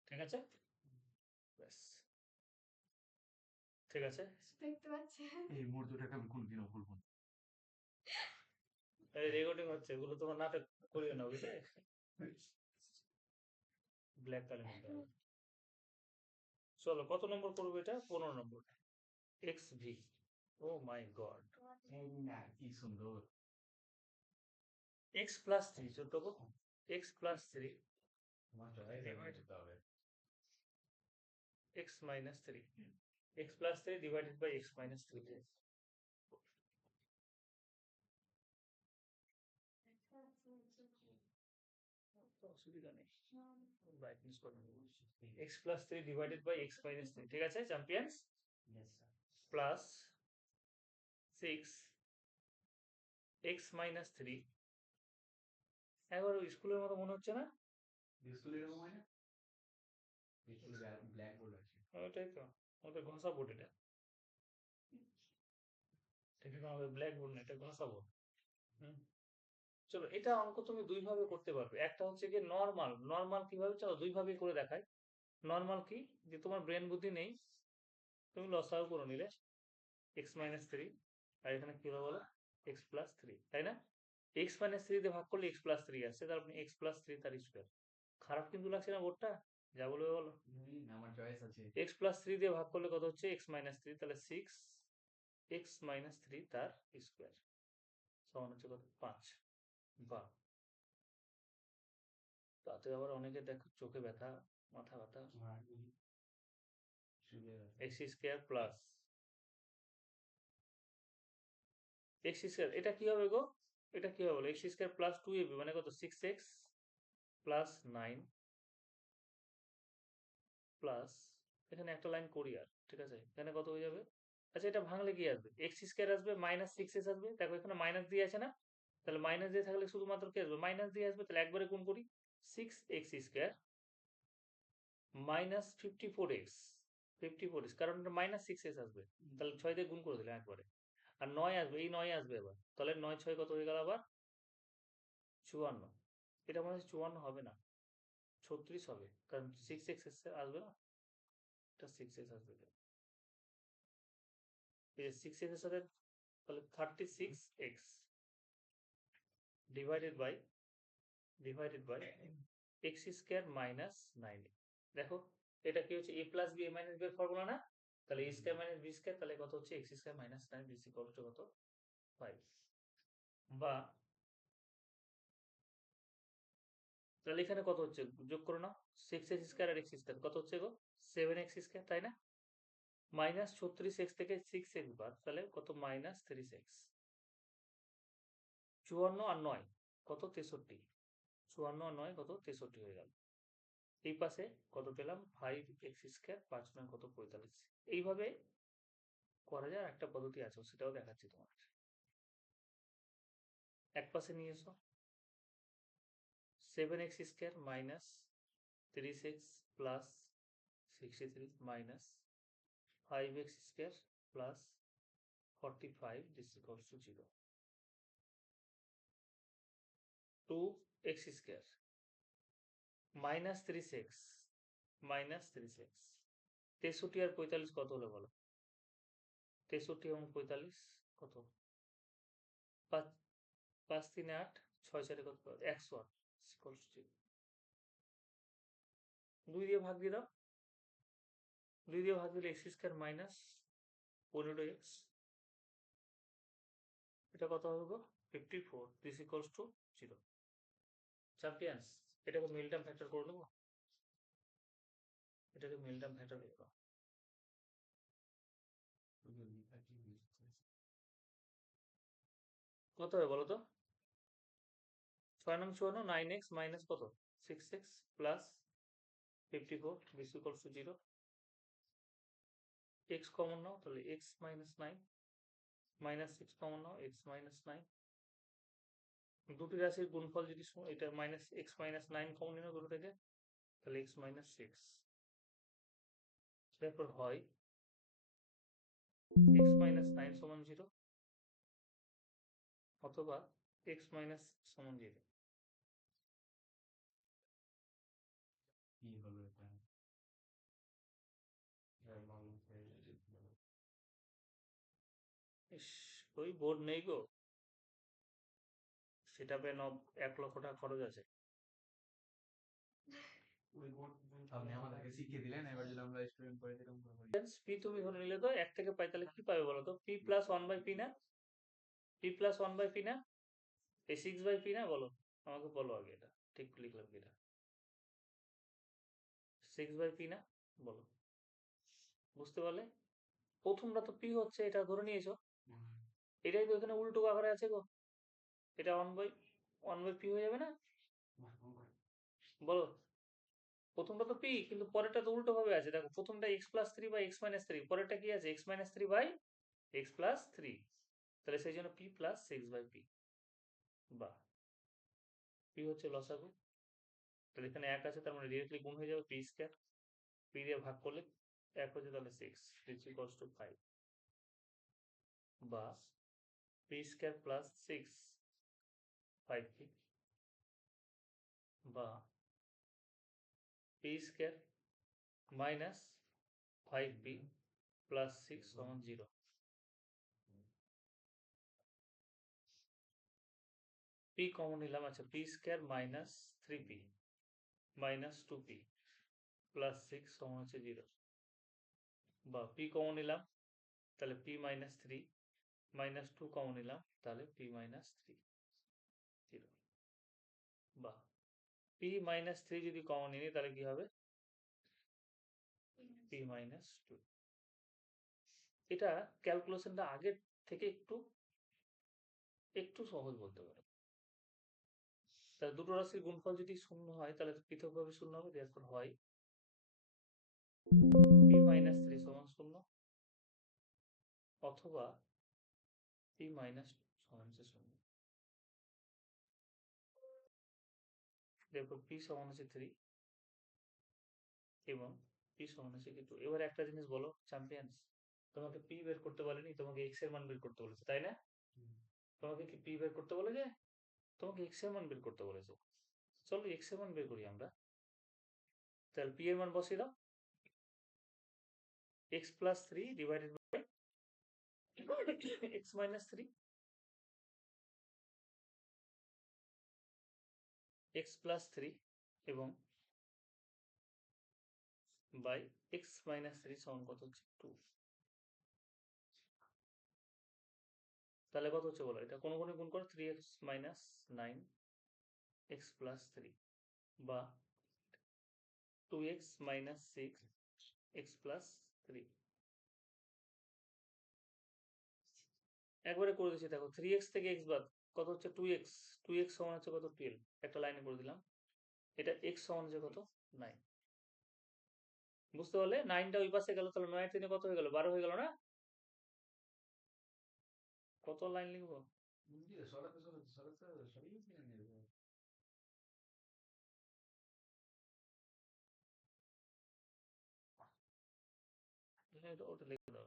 ঠিক আছে, ব্যাস ঠিক আছে। দেখতে পাচ্ছেন এই মুহূর্তটাকে আমি কোনদিনও ভুলবো না। রেকর্ডিং হচ্ছে, এগুলো তোমার নাটক করিও না, বুঝলে? ব্ল্যাক কালার নিতে হবে। চলো কত নম্বর করবো এটা? 15 নম্বর। xv, ও মাই গড, কি সুন্দর। x প্লাস 3 চোদ্দ x plus 3 x minus 3, x plus 3 divided by x minus 3। অসুবিধা নেই, ব্রাইটনেস করে নেব। x plus 3 divided by x minus 3, ঠিক আছে চ্যাম্পিয়ন্স? Plus 6 x minus 3। একবার স্কুলের মতো মনে হচ্ছে না? স্কুলে এরকম হয় না? স্কুলে ব্ল্যাক বোর্ড আছে। ওটাই তো, ওটা ঘষা বোর্ড, এটা কিন্তু আমাদের ব্ল্যাক বোর্ড না, এটা ঘষা বোর্ড। চলো এটা অঙ্ক তুমি দুই ভাবে করতে পারবে, একটা হচ্ছে কি নরমাল কিভাবে, চলো দুই ভাবে করে দেখাই। নরমাল কি, যে তোমার ব্রেন বুদ্ধি নেই, তুমি লসাগু করে নিলে x minus 3, আর এখানে কি হবে বলো x plus 3, তাই না? x minus 3 দিয়ে ভাগ করলে x plus 3 আসছে, তার মানে x plus 3 তার স্কয়ার। খারাপ কিন্তু লাগছে না বোর্ডটা? যা বলবে বলো। আমার চয়েস আছে। x plus 3 দিয়ে ভাগ করলে কত হচ্ছে x minus 3, তাহলে 6 x minus 3 তার স্কয়ার সমান হচ্ছে কত 5। বাহ, তাতে আবার অনেকে দেখো চোখে ব্যথা, মাথা ব্যথা। x square plus x square, এটা কি হবে গো? এটা কি হবে বলো? x স্কয়ার প্লাস 2ab মানে কত 6x প্লাস 9 প্লাস, এখানে একটা লাইন করি আর, ঠিক আছে? এখানে কত হয়ে যাবে? আচ্ছা এটা ভাঙলে কি আসবে? x স্কয়ার আসবে মাইনাস 6s আসবে, দেখো এখানে মাইনাস দিয়ে আছে না, তাহলে মাইনাস দিয়ে থাকলে শুধুমাত্র কি আসবে? মাইনাস দিয়ে আসবে, তাহলে একবারে গুণ করি 6x স্কয়ার মাইনাস 54x, কারণ এটা মাইনাস 6s আসবে, তাহলে 6 দিয়ে গুণ করে দিলাম একবারে। আর 9 আসবে, এই 9 আসবে এবার, তাহলে 9 6 কত হয়ে গেল আবার 54। এটা মনে হচ্ছে 54 হবে না, 36 হবে, কারণ 6x আসবে না, এটা 6x আসবে। এই যে 6x এর সাথে, তাহলে 36x divided by x square minus 9। দেখো এটা কি হচ্ছে, a plus b a minus b এর ফর্মুলা না? তাহলে a square minus b square, তাহলে কত হচ্ছে এক্স স্কোয়ার মাইনাস 9 বিসি কত কত 5। বা তাহলে এখানে কত হচ্ছে যোগ করো না, 6x স্কোয়ার আর এক্স স্কোয়ার কত হচ্ছে গো 7x স্কোয়ার, তাই না? মাইনাস 36x থেকে 6x বাদ, তাহলে কত মাইনাস 3x। 54 আর 9 কত 63, 54 আর 9 কত 63 হয়ে গেল। এই পাশে কত পেলাম 5x স্কোয়ার, 5 9 কত 45। এইভাবে করা যায়, একটা পদ্ধতি আছে সেটাও দেখাচ্ছি তোমার। এক পাশে নিয়ে এসো 7x square minus 3x plus 63 minus 5x square plus 45 this equals to 0। 2x square minus 3x 63 আর 45 কত হলো বলো? 63 এবং 45 কত? 5 5 3 8 6 4 কত? 108 equals to 0। 2 দিয়ে ভাগ দিয়ে দাও, 2 দিয়ে ভাগ দিলে x স্কোয়ার মাইনাস 15x, এটা কত হবে গো 54 this equals to 0। চ্যাম্পিয়ন্স, এটাকে মিলটার্ম ফ্যাক্টর করে নেবো, এটাকে মিলটার্ম ফ্যাক্টর করবো। কত হবে বলো তো? 6 নং 54 9x মাইনাস কত 6x plus 54 this equals to 0। x common নাও, তাহলে x মাইনাস 9 মাইনাস 6 কমন নাও, x মাইনাস 9। দুটি রাশির গুণফল যদি এটা মাইনাস x মাইনাস 9 কমন নিও দুটো থেকে, তাহলে x মাইনাস 6। তারপর হয় x মাইনাস 9 সমান 0 অথবা x মাইনাস সমান 0। কি হলো এটা? ইস, ওই বোর্ড নেই গো, সেটা পে 1 লক্ষ টাকা খরচ আছে। আপনি আমাদেরকে শিখিয়ে দিলেন, এবার যদি আমরা স্টুডেন্ট করে দিলাম পি তুমি ধরে নিলে তো 1 থেকে পাই, তাহলে কি পাবে বলো তো? পি প্লাস 1 বাই পি না? পি প্লাস 1 বাই পি না? এই 6 বাই পি না? বলো আমাকে, বলো আগে, এটা ঠিক লিখলাম কি এটা 6 বাই পি না? বলো, বুঝতে পারলে? প্রথমটা তো পি হচ্ছে, এটা ধরে নিয়েছো, এটাই তো এখানে উল্টো আকারে আছে গো, এটা 1 বাই পি হয়ে যাবে না? বলো, প্রথমটা তো পি, কিন্তু পরেরটা তো উল্টো ভাবে আছে। দেখো প্রথমটা x plus 3 by x minus 3, পরেরটা কি আছে x minus 3 by x plus 3, তাহলে সেই জন্য পি প্লাস 6 বাই পি। বা পি হচ্ছে লসাগু, তাহলে এখানে 1 আছে, তার মানে ডিরেক্টলি গুণ হয়ে যাবে পি স্কয়ার, পি দিয়ে ভাগ করলে 1 হচ্ছে, তাহলে 6 which equals to 5। বা পি স্কয়ার প্লাস 6 5p, বা P square minus 5p plus 6 সমান 0। পি কমন নিলাম, আচ্ছা P square minus 3p minus 2p plus 6 সমান হচ্ছে 0। বা পি কমন নিলাম, তাহলে পি মাইনাস 3 মাইনাস 2 কমন নিলাম, তাহলে পি মাইনাস 3 0। বা পি মাইনাস 3 যদি কমন নিই তাহলে কি হবে পি মাইনাস 2। এটা ক্যালকুলেশনটা আগের থেকে একটু একটু সহজ বলতে পারো। তাহলে দুটো রাশির গুণফল যদি শূন্য হয় তাহলে পৃথকভাবে শূন্য হবে, therefore হয় পি মাইনাস 3 সমান শূন্য অথবা পি মাইনাস সমান হচ্ছে শূন্য। therefore পি সমান হচ্ছে 3 এবং পি সমান হচ্ছে কি 2। এবার একটা জিনিস বলো চ্যাম্পিয়ন্স, তোমাকে পি বের করতে বলেনি, তোমাকে এক্স এর মান বের করতে বলেছে, তাই না? তোমাকে কি পি বের করতে বলেছে? তোমাকে এক্স এর মান বের করতে বলেছে। চলো এক্স এর মান বের করি আমরা, তাহলে পি এর মান বসিয়ে দাও, x plus 3 divided by x minus 3 x plus 3 এবং বাই এক্স মাইনাস 3 সমান কত হচ্ছে 2। তাহলে কত হচ্ছে বলো, এটা কোনো গুণ করো 3x মাইনাস 9 x প্লাস 3 বা 2x মাইনাস 6 x প্লাস 3। একবারে করে দিচ্ছি, দেখো 3x থেকে x বাদ কত হচ্ছে 2x, 2x সমান হচ্ছে কত 12, একটা লাইনে করে দিলাম। এটা x সমান হচ্ছে কত 9। বুঝতে পারলে 9টা ওই পাশে গেল, তাহলে 9 3 কত হয়ে গেল 12 হয়ে গেল না? কত লাইন লিখবো? সরাতে সরিয়ে কিনে নেবে। ওটা লিখে দাও,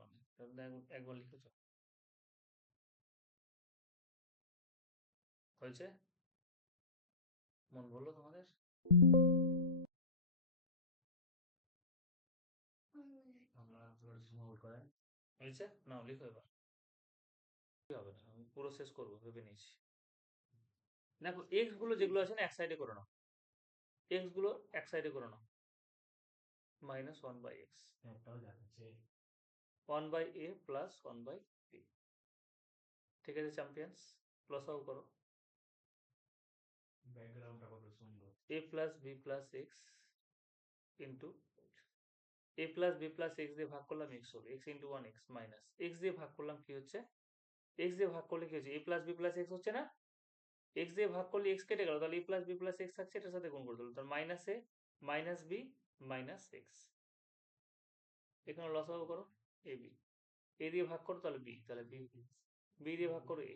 একবার লিখেছ হয়েছে, মন বললো তোমাদের? আপনারা সময় আউট করেন। হয়েছে না, লিখো এবার। কি হবে না, আমি পুরো শেষ করবো ভেবে নিয়েছি। দেখো এক্স গুলো যেগুলো আছে না এক সাইডে করে নাও, এক্স গুলো এক সাইডে করে নাও, মাইনাস 1 বাই এক্স, একটাও দেখাচ্ছে 1 by a plus 1 by b. ঠিক আছে চ্যাম্পিয়ন্স, প্লাস আউট করো। ব্যাকগ্রাউন্ডটা কত সুন্দর। A plus b plus x into a plus b plus x দিয়ে ভাগ করলাম এক্স হবে, x into 1 x minus x দিয়ে ভাগ করলাম কি হচ্ছে, এক্স দিয়ে ভাগ করলে কি হচ্ছে, a plus b plus x হচ্ছে না, এক্স দিয়ে ভাগ করলে এক্স কেটে গেল, তাহলে এ প্লাস বি প্লাস এক্স থাকছে, এটার সাথে গুণ করে দিলাম, তাহলে মাইনাস এ মাইনাস বি মাইনাস এক্স। এখানে লসাগু করো, এ বি, এ দিয়ে ভাগ করো তাহলে বি, তাহলে বি, বি দিয়ে ভাগ করো এ,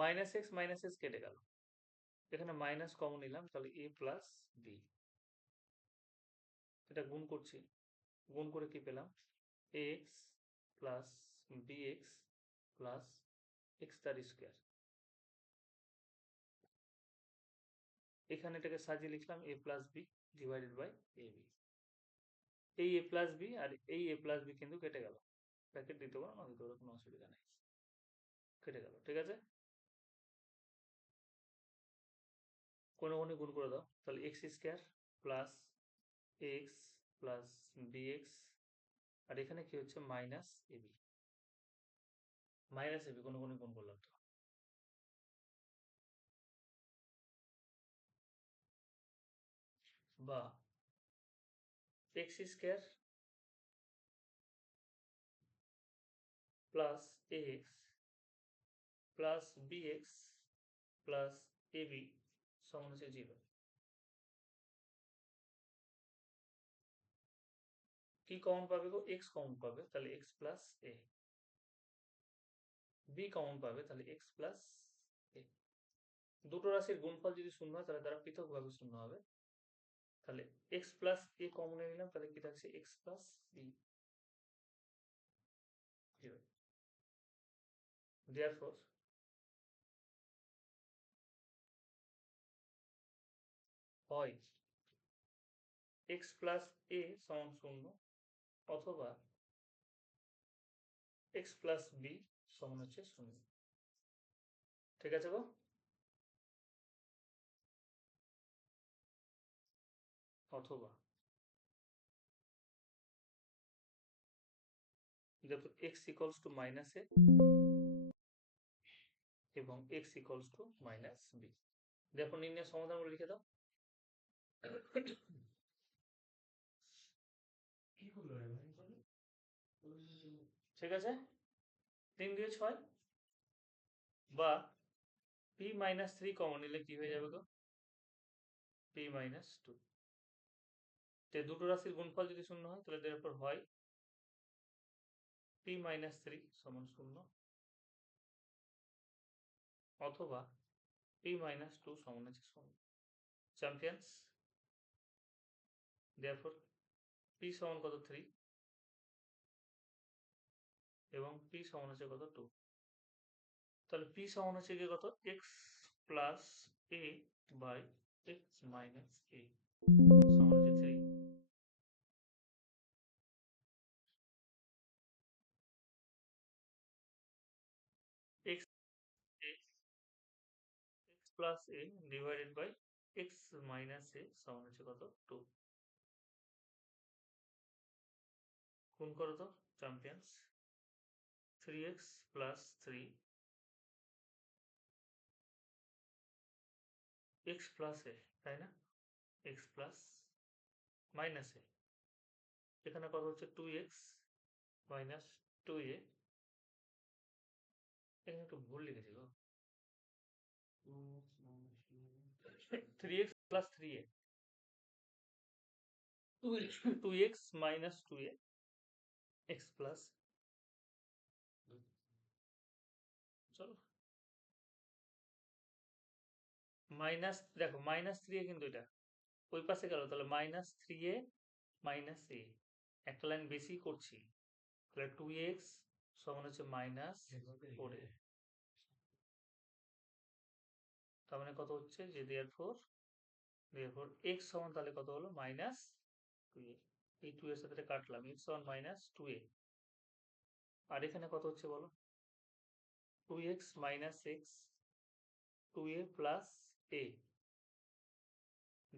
মাইনাস এক্স কেটে গেল, এখানে মাইনাস কমন নিলাম, তাহলে এ প্লাস বি। এটা গুণ করছি, গুণ করে কি পেলাম, x plus b x plus x তার স্কোয়ার। এখানে এটাকে সাজিয়ে লিখলাম a plus b divided by a b. এই এ প্লাস বি আর এই এ প্লাস বি কিন্তু কেটে গেল, ব্র্যাকেট দিতে পারো না দিতে পারো, কোনো অসুবিধা নেই, কেটে গেল। ঠিক আছে, কোনো কোনো গুণ করে দাও, তাহলে x square plus x plus b x, আর এখানে কি হচ্ছে মাইনাস এবি, মাইনাস এবি কোনো কোনো গুণ করলাম তো, বা x square plus x plus b x plus ab সমান হচ্ছে 0। কি কমন পাবে গো, এক্স কমন পাবে, তাহলে এক্স প্লাস এ, বি কমন পাবে, তাহলে এক্স প্লাস এ। দুটো রাশির গুণফল যদি শূন্য হয় তাহলে তারা পৃথকভাবে শূন্য হবে, তাহলে এক্স প্লাস এ কমন নিলাম, তাহলে কি থাকছে এক্স প্লাস বি। Therefore হয় এক্স প্লাস এ সমান শূন্য, অথবা এক্স প্লাস বি সমান হচ্ছে শূন্য। ঠিক আছে গো, অথবা দেখো x equals to minus a এবং x equals to minus b. দেখো নির্ণয় সমাধানগুলো লিখে দাও। কি করলো রে ভাই? ঠিক আছে, 3 দিয়ে 6 বা পি মাইনাস 3 কমন নিলে কি হয়ে যাবে গো, পি মাইনাস 2। তো দুটো রাশির গুণফল যদি শূন্য হয় তাহলে এর উপর হয় পি মাইনাস 3 সমান শূন্য, অথবা পি মাইনাস 2 সমান হচ্ছে শূন্য। চ্যাম্পিয়ন্স, therefore পি সমান কত 3 এবং পি সমান হচ্ছে কত 2, তাহলে পি সমান হচ্ছে কি কত x plus a by x minus a সমান হচ্ছে 3। X plus a divided by x minus a সমান হচ্ছে কত 2। গুণ করো তো champions. 3x plus 3 x plus a, তাই না? x প্লাস মাইনাস এ, এখানে কত হচ্ছে 2x মাইনাস 2a, এখানে একটু ভুল লিখেছি গো। 3x plus 3a, 2x minus 2a, x plus, চলো মাইনাস, দেখো মাইনাস 3a কিন্তু এটা ওই পাশে গেল, তাহলে মাইনাস 3a মাইনাস এ, একটা লাইন বেশি করছি, তাহলে 2x সমান হচ্ছে মাইনাস 4a। তার মানে কত হচ্ছে যে therefore x সমান তাহলে কত হলো মাইনাস 2a, এই 2 এর সাথে এটা কাটলাম, x সমান মাইনাস 2a, আর এখানে কত হচ্ছে বলো 2x minus x 2a plus a,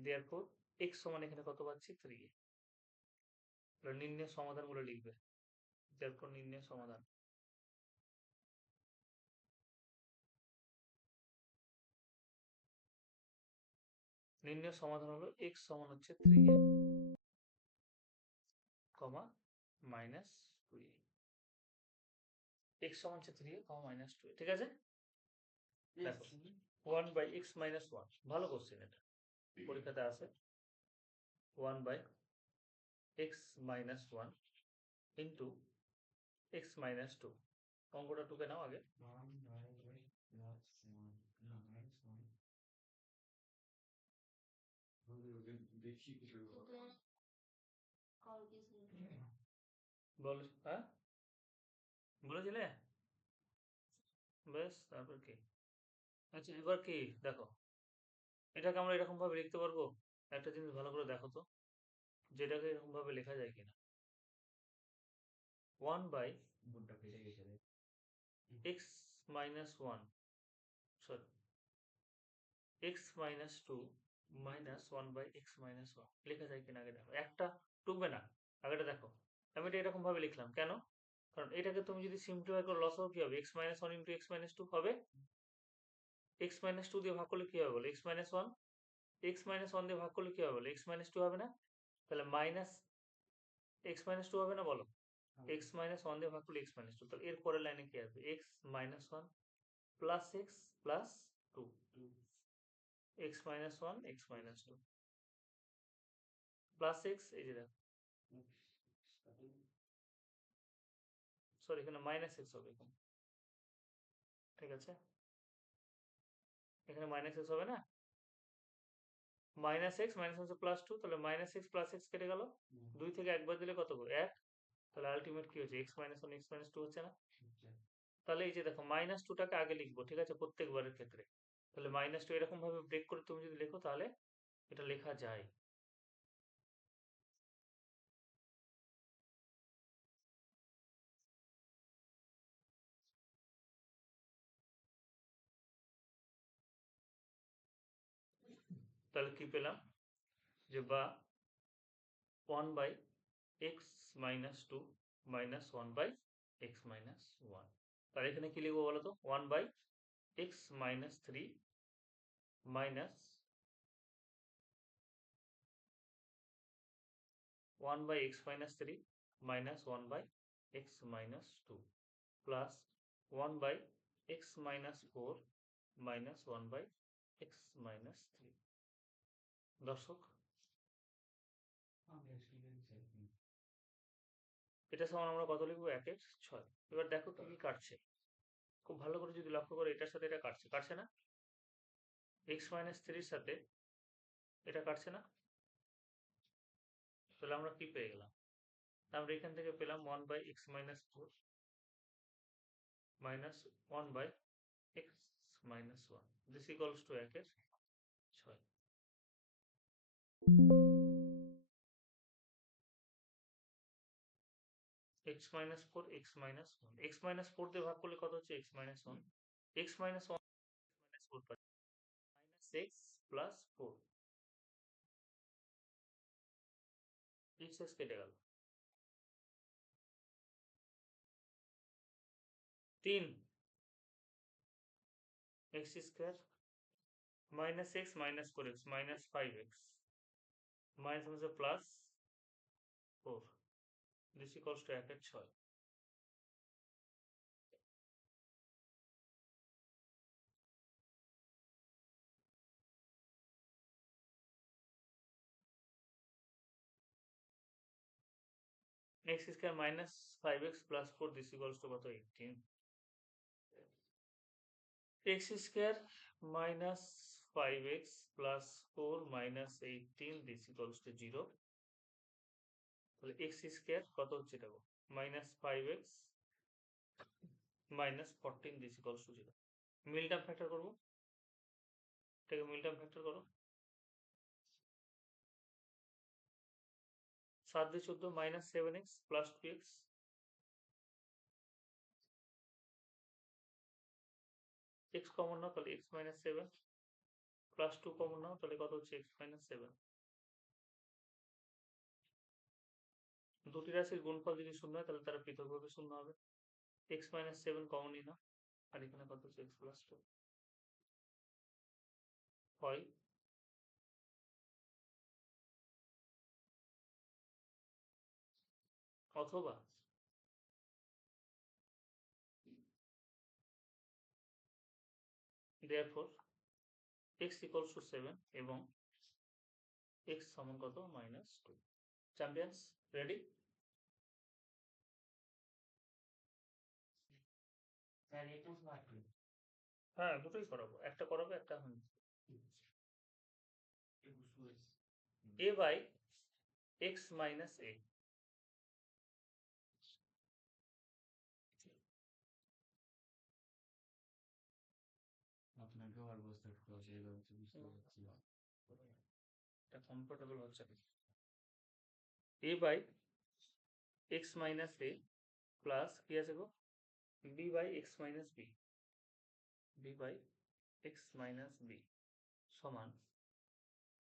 therefore x সমান এখানে কত পাচ্ছি 3a। তাহলে নির্ণয় সমাধানগুলো লিখবে, therefore নির্ণয় সমাধান, নির্ণয় সমাধান হলো x সমান হচ্ছে 3a কমা মাইনাস 2a, x সমান হচ্ছে 3a কমা মাইনাস 2a, ঠিক আছে? দেখো 1 বাই x মাইনাস 1, ভালো কোশ্চেন এটা, পরীক্ষাতে আসে। 1 by x minus 1 into x minus 2, অঙ্কটা টুকে নাও আগে। বল, হ্যাঁ বলেছিলে, বেশ তারপর কি? আচ্ছা এবার কি দেখো, এটাকে আমরা এরকম ভাবে লিখতে পারবো? একটা জিনিস ভালো করে দেখো তো, যেটাকে এরকম ভাবে লেখা যায় কিনা। 1 by x minus 1, sorry x minus 2 minus 1 by x minus 1 লেখা যায় কিনা আগে দেখো, একটা টুকবে না, আগেটা দেখো। আমি এটা এরকম ভাবে লিখলাম কেন, কারণ এটাকে তুমি যদি সিম্পলিফাই করো লসাগু কি হবে, x minus 1 into x minus 2 হবে, x মাইনাস 2 দিয়ে ভাগ করলে কি হবে বলো, x মাইনাস 1, x মাইনাস 1 দিয়ে ভাগ করলে কি হবে বলো, x মাইনাস 2 হবে না? তাহলে মাইনাস x মাইনাস 2 হবে না বলো, x মাইনাস 1 দিয়ে ভাগ করলে x মাইনাস 2, তাহলে এর পরের লাইনে কি আসবে, x minus 1 plus x plus 2, x minus 1 x minus 2 plus x, এই যে দেখো সরি এখানে মাইনাস x হবে এখানে, ঠিক আছে? এখানে মাইনাস x হবে না, মাইনাস x মাইনাস হচ্ছে প্লাস 2, তাহলে মাইনাস x প্লাস x কেটে গেল, 2 থেকে একবার দিলে কত হবে 1, তাহলে আলটিমেট কি হচ্ছে x মাইনাস 1 x মাইনাস 2 হচ্ছে না? তাহলে এই যে দেখো মাইনাস 2টাকে আগে লিখবো, ঠিক আছে, প্রত্যেকবারের ক্ষেত্রে। তাহলে মাইনাস 2 এরকম ভাবে ব্রেক করে তুমি যদি লেখো তাহলে এটা লেখা যায়। তাহলে কি পেলাম, যে বা 1 by x minus 2 minus 1 by x minus 1, তাহলে এখানে কি লিখবো বলো তো, 1 by x minus 3 minus 1 by x minus 3 minus 1 by x minus 2 plus 1 by x minus 4 minus 1 by x minus 3। দর্শক এটা সমান আমরা কত লিখবো, 1/6। এবার দেখো কি কি কাটছে, খুব ভালো করে যদি লক্ষ্য করো, এটার সাথে এটা কাটছে, কাটছে না? x minus 3 এর সাথে এটা কাটছে না? তাহলে আমরা কি পেয়ে গেলাম, আমরা এখান থেকে পেলাম 1 by x minus 4 minus 1 by x minus 1, this equals to 1/6। x minus 4 x minus 1, x minus 4 দিয়ে ভাগ করলে কত হচ্ছে x minus 1, x minus 1 minus 4 পাচ্ছি, x প্লাস 4 x কেটে গেল 3 x square minus x minus 4x minus 5x minus হচ্ছে plus 4 this equals to 1 এর 6 x square minus 5x plus 4 this equals to কত 18 x square minus 5x plus 4 minus 18 this equals to 0 তাহলে x square কত হচ্ছে দেখো minus 5x minus 14 this equals to 0 middle term factor করব এটাকে middle term factor করো 7 দিয়ে 14 minus 7x plus 2x x common নাও তাহলে x মাইনাস 7 প্লাস 2 কমন নাও তাহলে কত হচ্ছে x মাইনাস 7 দুটি রাশির গুণফল যদি শূন্য হয় তাহলে তারা পৃথকভাবে শূন্য হবে x মাইনাস 7 কমন নিই না আর এখানে কত হচ্ছে x প্লাস 2 হয় অথবা therefore x equals to 7 এবং x সমান কত মাইনাস 2 চ্যাম্পিয়ন্স রেডি স্যার একুশ মার্ক হ্যাঁ দুটোই করাবো একটা করাবো একটা a by x minus a আপনাকেও আর বুঝতে অসুবিধা হচ্ছে বুঝতে পারছি না এটা কমফোর্টেবল হচ্ছে না a by x minus a plus কি আছে গো b by x minus b b by x minus b সমান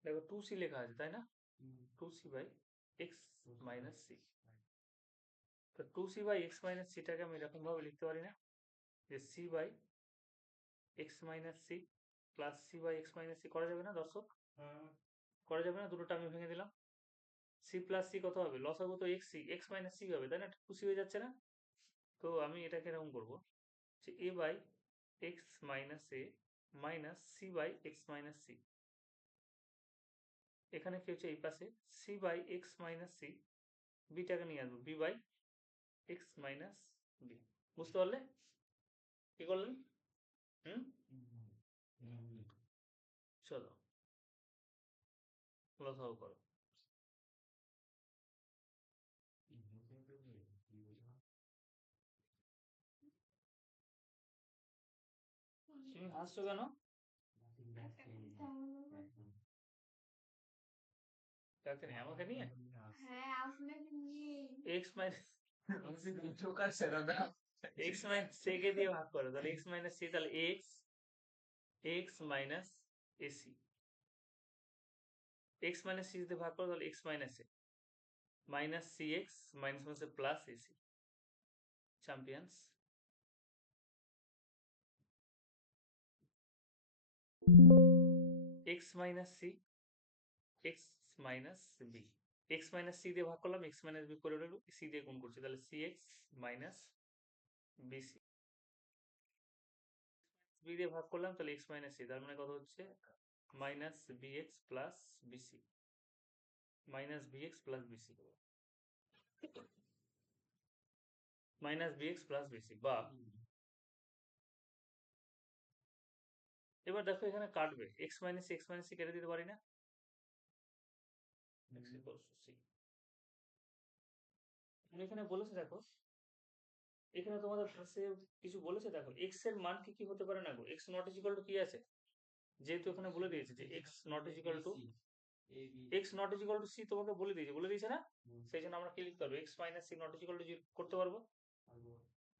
দেখো 2c লেখা আছে তাই না 2c by x minus c তো 2c by x minus c টাকে আমি এরকম ভাবে লিখতে পারি না যে c by x minus c plus c by x minus c করা যাবে না দর্শক করা যাবে না দুটোটা আমি ভেঙে দিলাম c প্লাস c কত হবে লসাগু তো x মাইনাস c হবে তাই না 2c হয়ে যাচ্ছে না তো আমি এটাকে এরকম করবো যে a by x minus a minus c by x minus c এখানে কি হচ্ছে এই পাশে c by x minus c বিটাকে নিয়ে আসবো b by x minus b বুঝতে পারলে কি করলেন চলো লসাগু করো তুমি হাসছো কেন কাকে নিয়ে আমাকে নিয়ে x minus x minus c কে দিয়ে ভাগ করো তাহলে x মাইনাস c তাহলে x minus ac x minus c দিয়ে ভাগ করো তাহলে x minus a minus cx minus হচ্ছে plus ac champions x minus c x minus b x minus c দিয়ে ভাগ করলাম x মাইনাস b করে রইল c দিয়ে গুণ করছি তাহলে cx মাইনাস bc b দিয়ে ভাগ করলাম তাহলে x মাইনাস c তার মানে কত হচ্ছে minus bx plus bc minus bx plus bc minus bx plus bc বা এবার দেখো এখানে কাটবে x মাইনাস c কেটে দিতে পারি না x equals to c এখানে বলেছে দেখো এখানে তোমাদের কাছে কিছু বলেছে দেখো x এর মান কি হতে পারে না গো x not is equal to কি আছে যেহেতু এখানে বলে দিয়েছে যে x not is equal to c তোমাকে বলে দিয়েছে না সেই জন্য আমরা কি লিখতে পারবো x minus c not is equal to করতে পারবো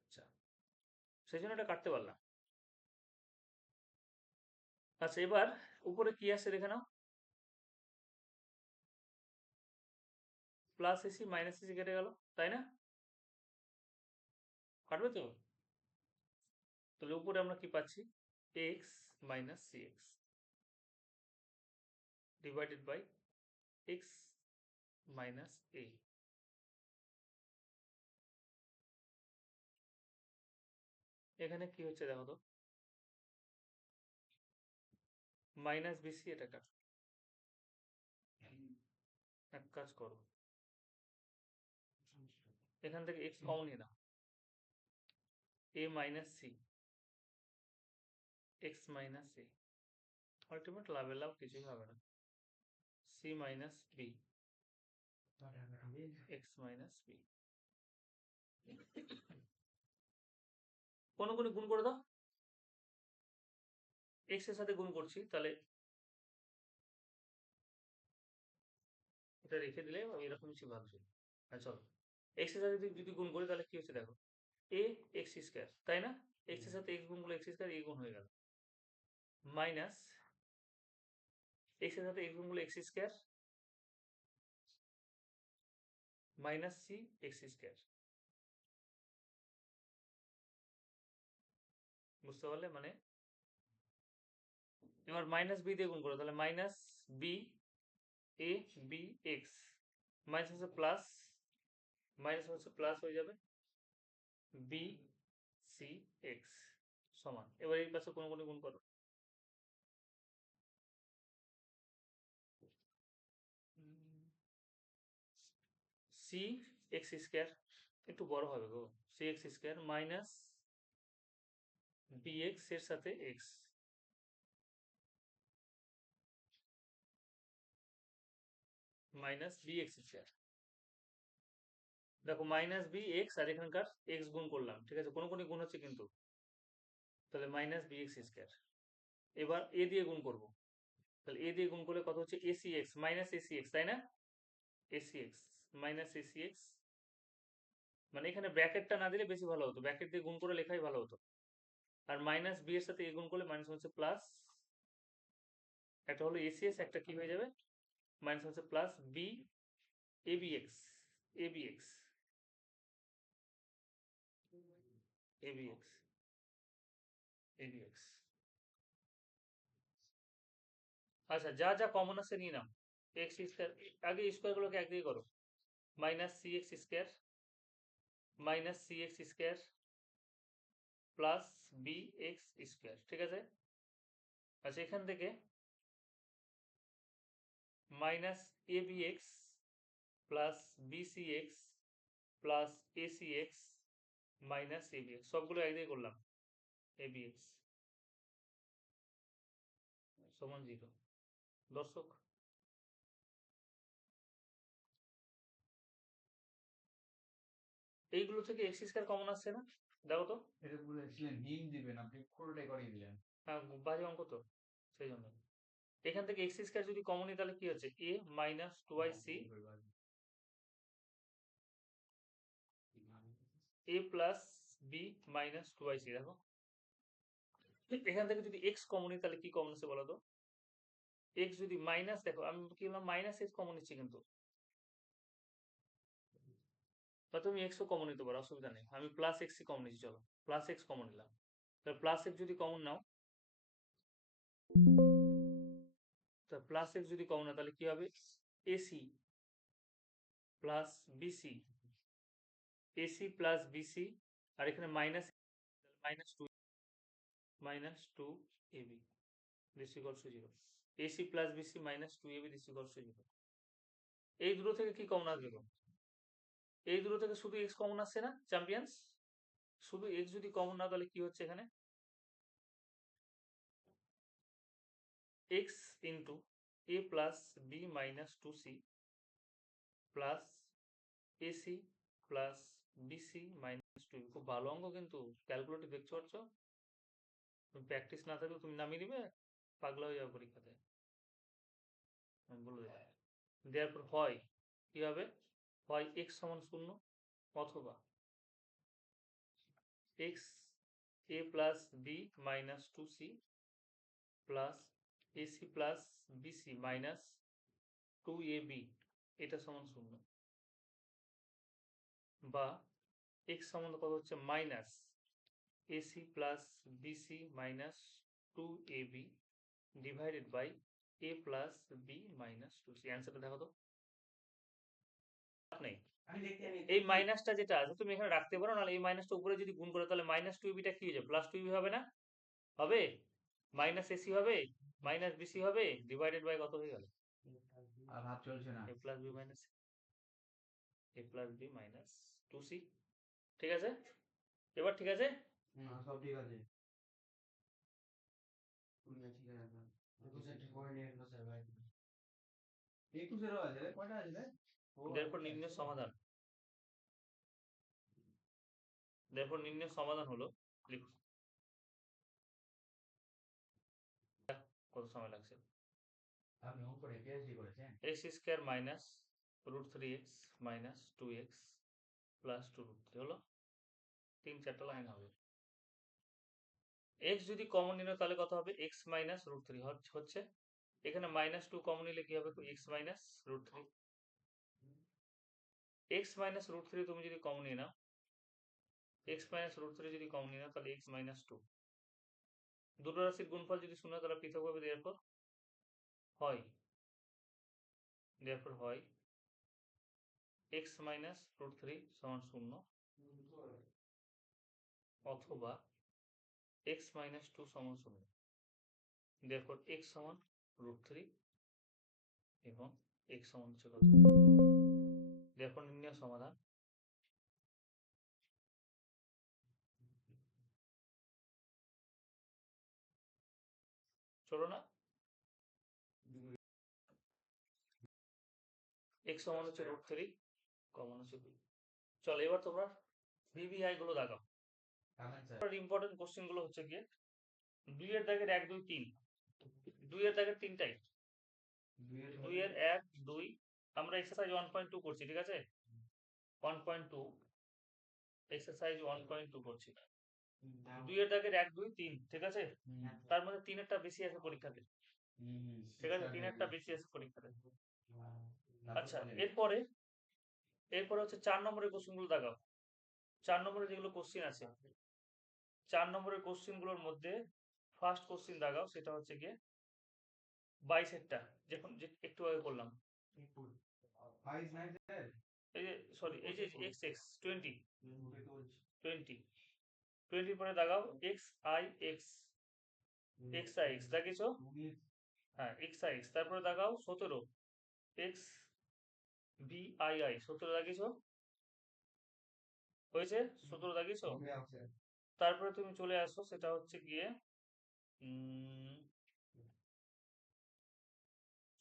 আচ্ছা সেই জন্য এটা কাটতে পারলাম আচ্ছা, এবার উপরে কি আছে দেখে নাও, প্লাস এসি মাইনাস এসি কেটে গেল, তাই না? কাটবে তো? তাহলে উপরে আমরা কি পাচ্ছি, x minus c x divided by x minus a. এখানে কি হচ্ছে দেখো তো, মাইনাস বিসি, এটা কাট। এক কাজ করো, এখান থেকে এক্স কমন নিয়ে নাও, a minus c x minus a, ultimate লাভের লাভ কিছুই হবে না, c minus b x minus b. কোনো গুণ করে দাও, এক্স এর সাথে গুণ করছি, তাহলে এটা রেখে দিলে এরকম কিছু ভাবছি। চলো, এক্স এর সাথে যদি গুণ করি তাহলে কি হচ্ছে দেখো, এ এক্স স্কোয়ার, তাই না? এক্স এর সাথে এক্স গুণ করলে এক্স স্কোয়ার, এ গুণ হয়ে গেল, মাইনাস এক্স এর সাথে এক্স গুণ করলে x square minus c x square. বুঝতে পারলে? মানে এবার মাইনাস বি দিয়ে গুণ করো, তাহলে minus B A b x, minus হচ্ছে প্লাস, মাইনাস হচ্ছে প্লাস হয়ে যাবে বি সি এক্স সমান। এবার এই পাশে কোনো গুণ করো, সি এক্স স্কোয়ার, একটু বড় হবে গো, c x square minus b x এর সাথে x minus b x square. দেখো মাইনাস বি এক্স আর এখানকার এক্স গুণ করলাম, ঠিক আছে, কোনো গুণ হচ্ছে কিন্তু, তাহলে মাইনাস বি এক্স স্কোয়ার। এবার এ দিয়ে গুণ করব, তাহলে এ দিয়ে গুণ করলে কত হচ্ছে, AC x minus AC x, তাই না? AC x minus AC x, মানে এখানে ব্র্যাকেটটা না দিলে বেশি ভালো হতো, ব্র্যাকেট দিয়ে গুণ করে লেখাই ভালো হতো। আর মাইনাস বি এর সাথে এ গুণ করলে মাইনাস হচ্ছে প্লাস, একটা হলো এসিএস, একটা কি হয়ে যাবে, মাইনাস হচ্ছে প্লাস বি এ বি এক্স, এ বি এক্স, এ বি এক্স, এ বি এক্স। আচ্ছা, যা যা কমন আছে নিয়ে নাও, এক্স স্কোয়ার, আগে স্কোয়ারগুলোকে একদিকে করো, minus c x square minus c x square plus b x square, ঠিক আছে? আচ্ছা, এখান থেকে minus a b x plus b c x plus a c x minus a b x, সবগুলো একদিকে করলাম, এ বি এক্স সমান 0। দর্শক, এইগুলো থেকে এক্স স্কোয়ার কমন আসছে না, দেখো তো। এটা বলেছিলেন ডিম দিবেন, আপনি পুরোটাই করিয়ে দিলেন। হ্যাঁ, বাজে অঙ্ক তো, সেই জন্য। এখান থেকে এক্স স্কোয়ার যদি কমন নিই তাহলে কি হচ্ছে, a minus two i c a plus b minus two i c. দেখো এখান থেকে যদি এক্স কমন নিই তাহলে কি কমন আছে বলো তো, এক্স যদি মাইনাস, দেখো আমি কি বললাম, মাইনাস এক্স কমন নিচ্ছি কিন্তু, বা তুমি এক্সও কমন নিতে পারো, অসুবিধা নেই, আমি প্লাস এক্সই কমন নিচ্ছি, চলো প্লাস এক্স কমন নিলাম, তাহলে প্লাস এক্স যদি কমন নাও, তা প্লাস এক্স যদি কমন নাও তাহলে কি হবে, ac plus bc, ac plus bc, আর এখানে minus, minus two ab this equals to 0, ac plus bc minus two ab this equals to 0। এই দুটো থেকে কি কমন আসবে গো? এই দুটো থেকে শুধু এক্স কমন আসছে না চ্যাম্পিয়ন্স, শুধু এক্স যদি কমন না তাহলে কি হচ্ছে এখানে, x into a plus b minus two c plus ac plus bc minus two. খুব ভালো অঙ্ক কিন্তু, ক্যালকুলেটর দেখতে পাচ্ছ, তুমি প্র্যাকটিস না থাকলে তুমি নামিয়ে দিবে, পাগলা হয়ে যাবে পরীক্ষাতে, আমি বলে দিলাম। দেওয়ার পর হয় কি হবে, হয় এক্স সমান 0 অথবা x a plus b minus two c plus ac plus bc minus 2ab এটা সমান 0, বা এক্স সমান কত হচ্ছে minus ac plus bc minus 2ab divided by a plus b minus 2c। অ্যান্সারটা দেখো তো। নেই আমি দেখতে এই মাইনাসটা যেটা আছে তুমি এখানে রাখতে পারো, নাহলে এই মাইনাসটা উপরে যদি গুণ করো তাহলে মাইনাস 2bটা কি হয়ে যাবে, প্লাস 2b হবে না? হবে। মাইনাস এসি হবে মাইনাস বিসি হবে ডিভাইডেড বাই কত হয়ে গেল, আর ভাব চলছে না। A plus b minus two c. ঠিক আছে, এবার ঠিক আছে। সব ঠিক আছে। একুশেরও আছে রে, কয়টা আছে রে? এরপর নির্ণয় সমাধান, এরপর নির্ণয় সমাধান হলো, লিখো কত সময় লাগছে। আপনি উপরে পিএইচডি করেছেন? X square minus √3x minus 2x plus 2√3 হলো, 3-4টা লাইন হবে। x যদি কমন নিল তাহলে কত হবে, x মাইনাস √3 হচ্ছে, এখানে -2 কমন নিলে কি হবে, x মাইনাস √3। x মাইনাস √3 তুমি যদি কমন নিয়ে নাও, x মাইনাস √3 যদি কমন নিয়ে নাও তাহলে x মাইনাস 2, দুটো রাশির গুণফল যদি শূন্য তাহলে পৃথকভাবে দেওয়ার হয়, therefore হয় x মাইনাস √3 সমান 0, অথবা x মাইনাস 2 সমান 0, therefore x সমান √3 এবং x সমান হচ্ছে কত, therefore নির্ণয় সমাধান চলো না, x সমান হচ্ছে √3 কমন হচ্ছে 2। চলো এবার তোমরা ভিভিআই গুলো দেখাও। ইম্পর্টেন্ট কোশ্চেন গুলো হচ্ছে গিয়ে 2 এর দাগের 1 2 3, 2 এর দাগের তিনটাই, 2 এর 1 2 আমরা এক্সারসাইজ 1.2 করছি, ঠিক আছে 1.2 এক্সারসাইজ 1.2 করছি। 2 এর দাগের 1 2 3, ঠিক আছে, তার মধ্যে 3 এরটা বেশি আছে পরীক্ষাতে, ঠিক আছে, 3 এরটা বেশি আছে পরীক্ষাতে। আচ্ছা এরপরে হচ্ছে 4 নম্বরের কোশ্চেন গুলো দেখাও। 4 নম্বরে যেগুলো কোশ্চেন আছে, 4 নম্বরের কোশ্চেন গুলোর মধ্যে ফার্স্ট কোশ্চেন দেখাও, সেটা হচ্ছে গিয়ে 22 এরটা, যখন একটু আগে করলাম, এই যে সরি এই যে x x 20 পরে দেখাও x i x দেখিয়েছো, হ্যাঁ x i x, তারপরে দেখাও 17 x b i 17 দেখিয়েছো, হয়েছে 17 দেখিয়েছো। তারপরে তুমি চলে আসো, সেটা হচ্ছে গিয়ে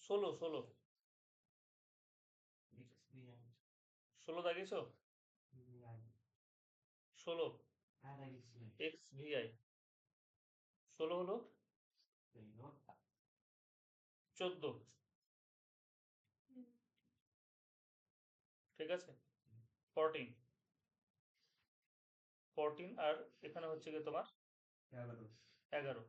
16 দেখিয়েছো, 16 x vi 16 হলো 14, ঠিক আছে 14 আর এখানে হচ্ছে গিয়ে তোমার 11।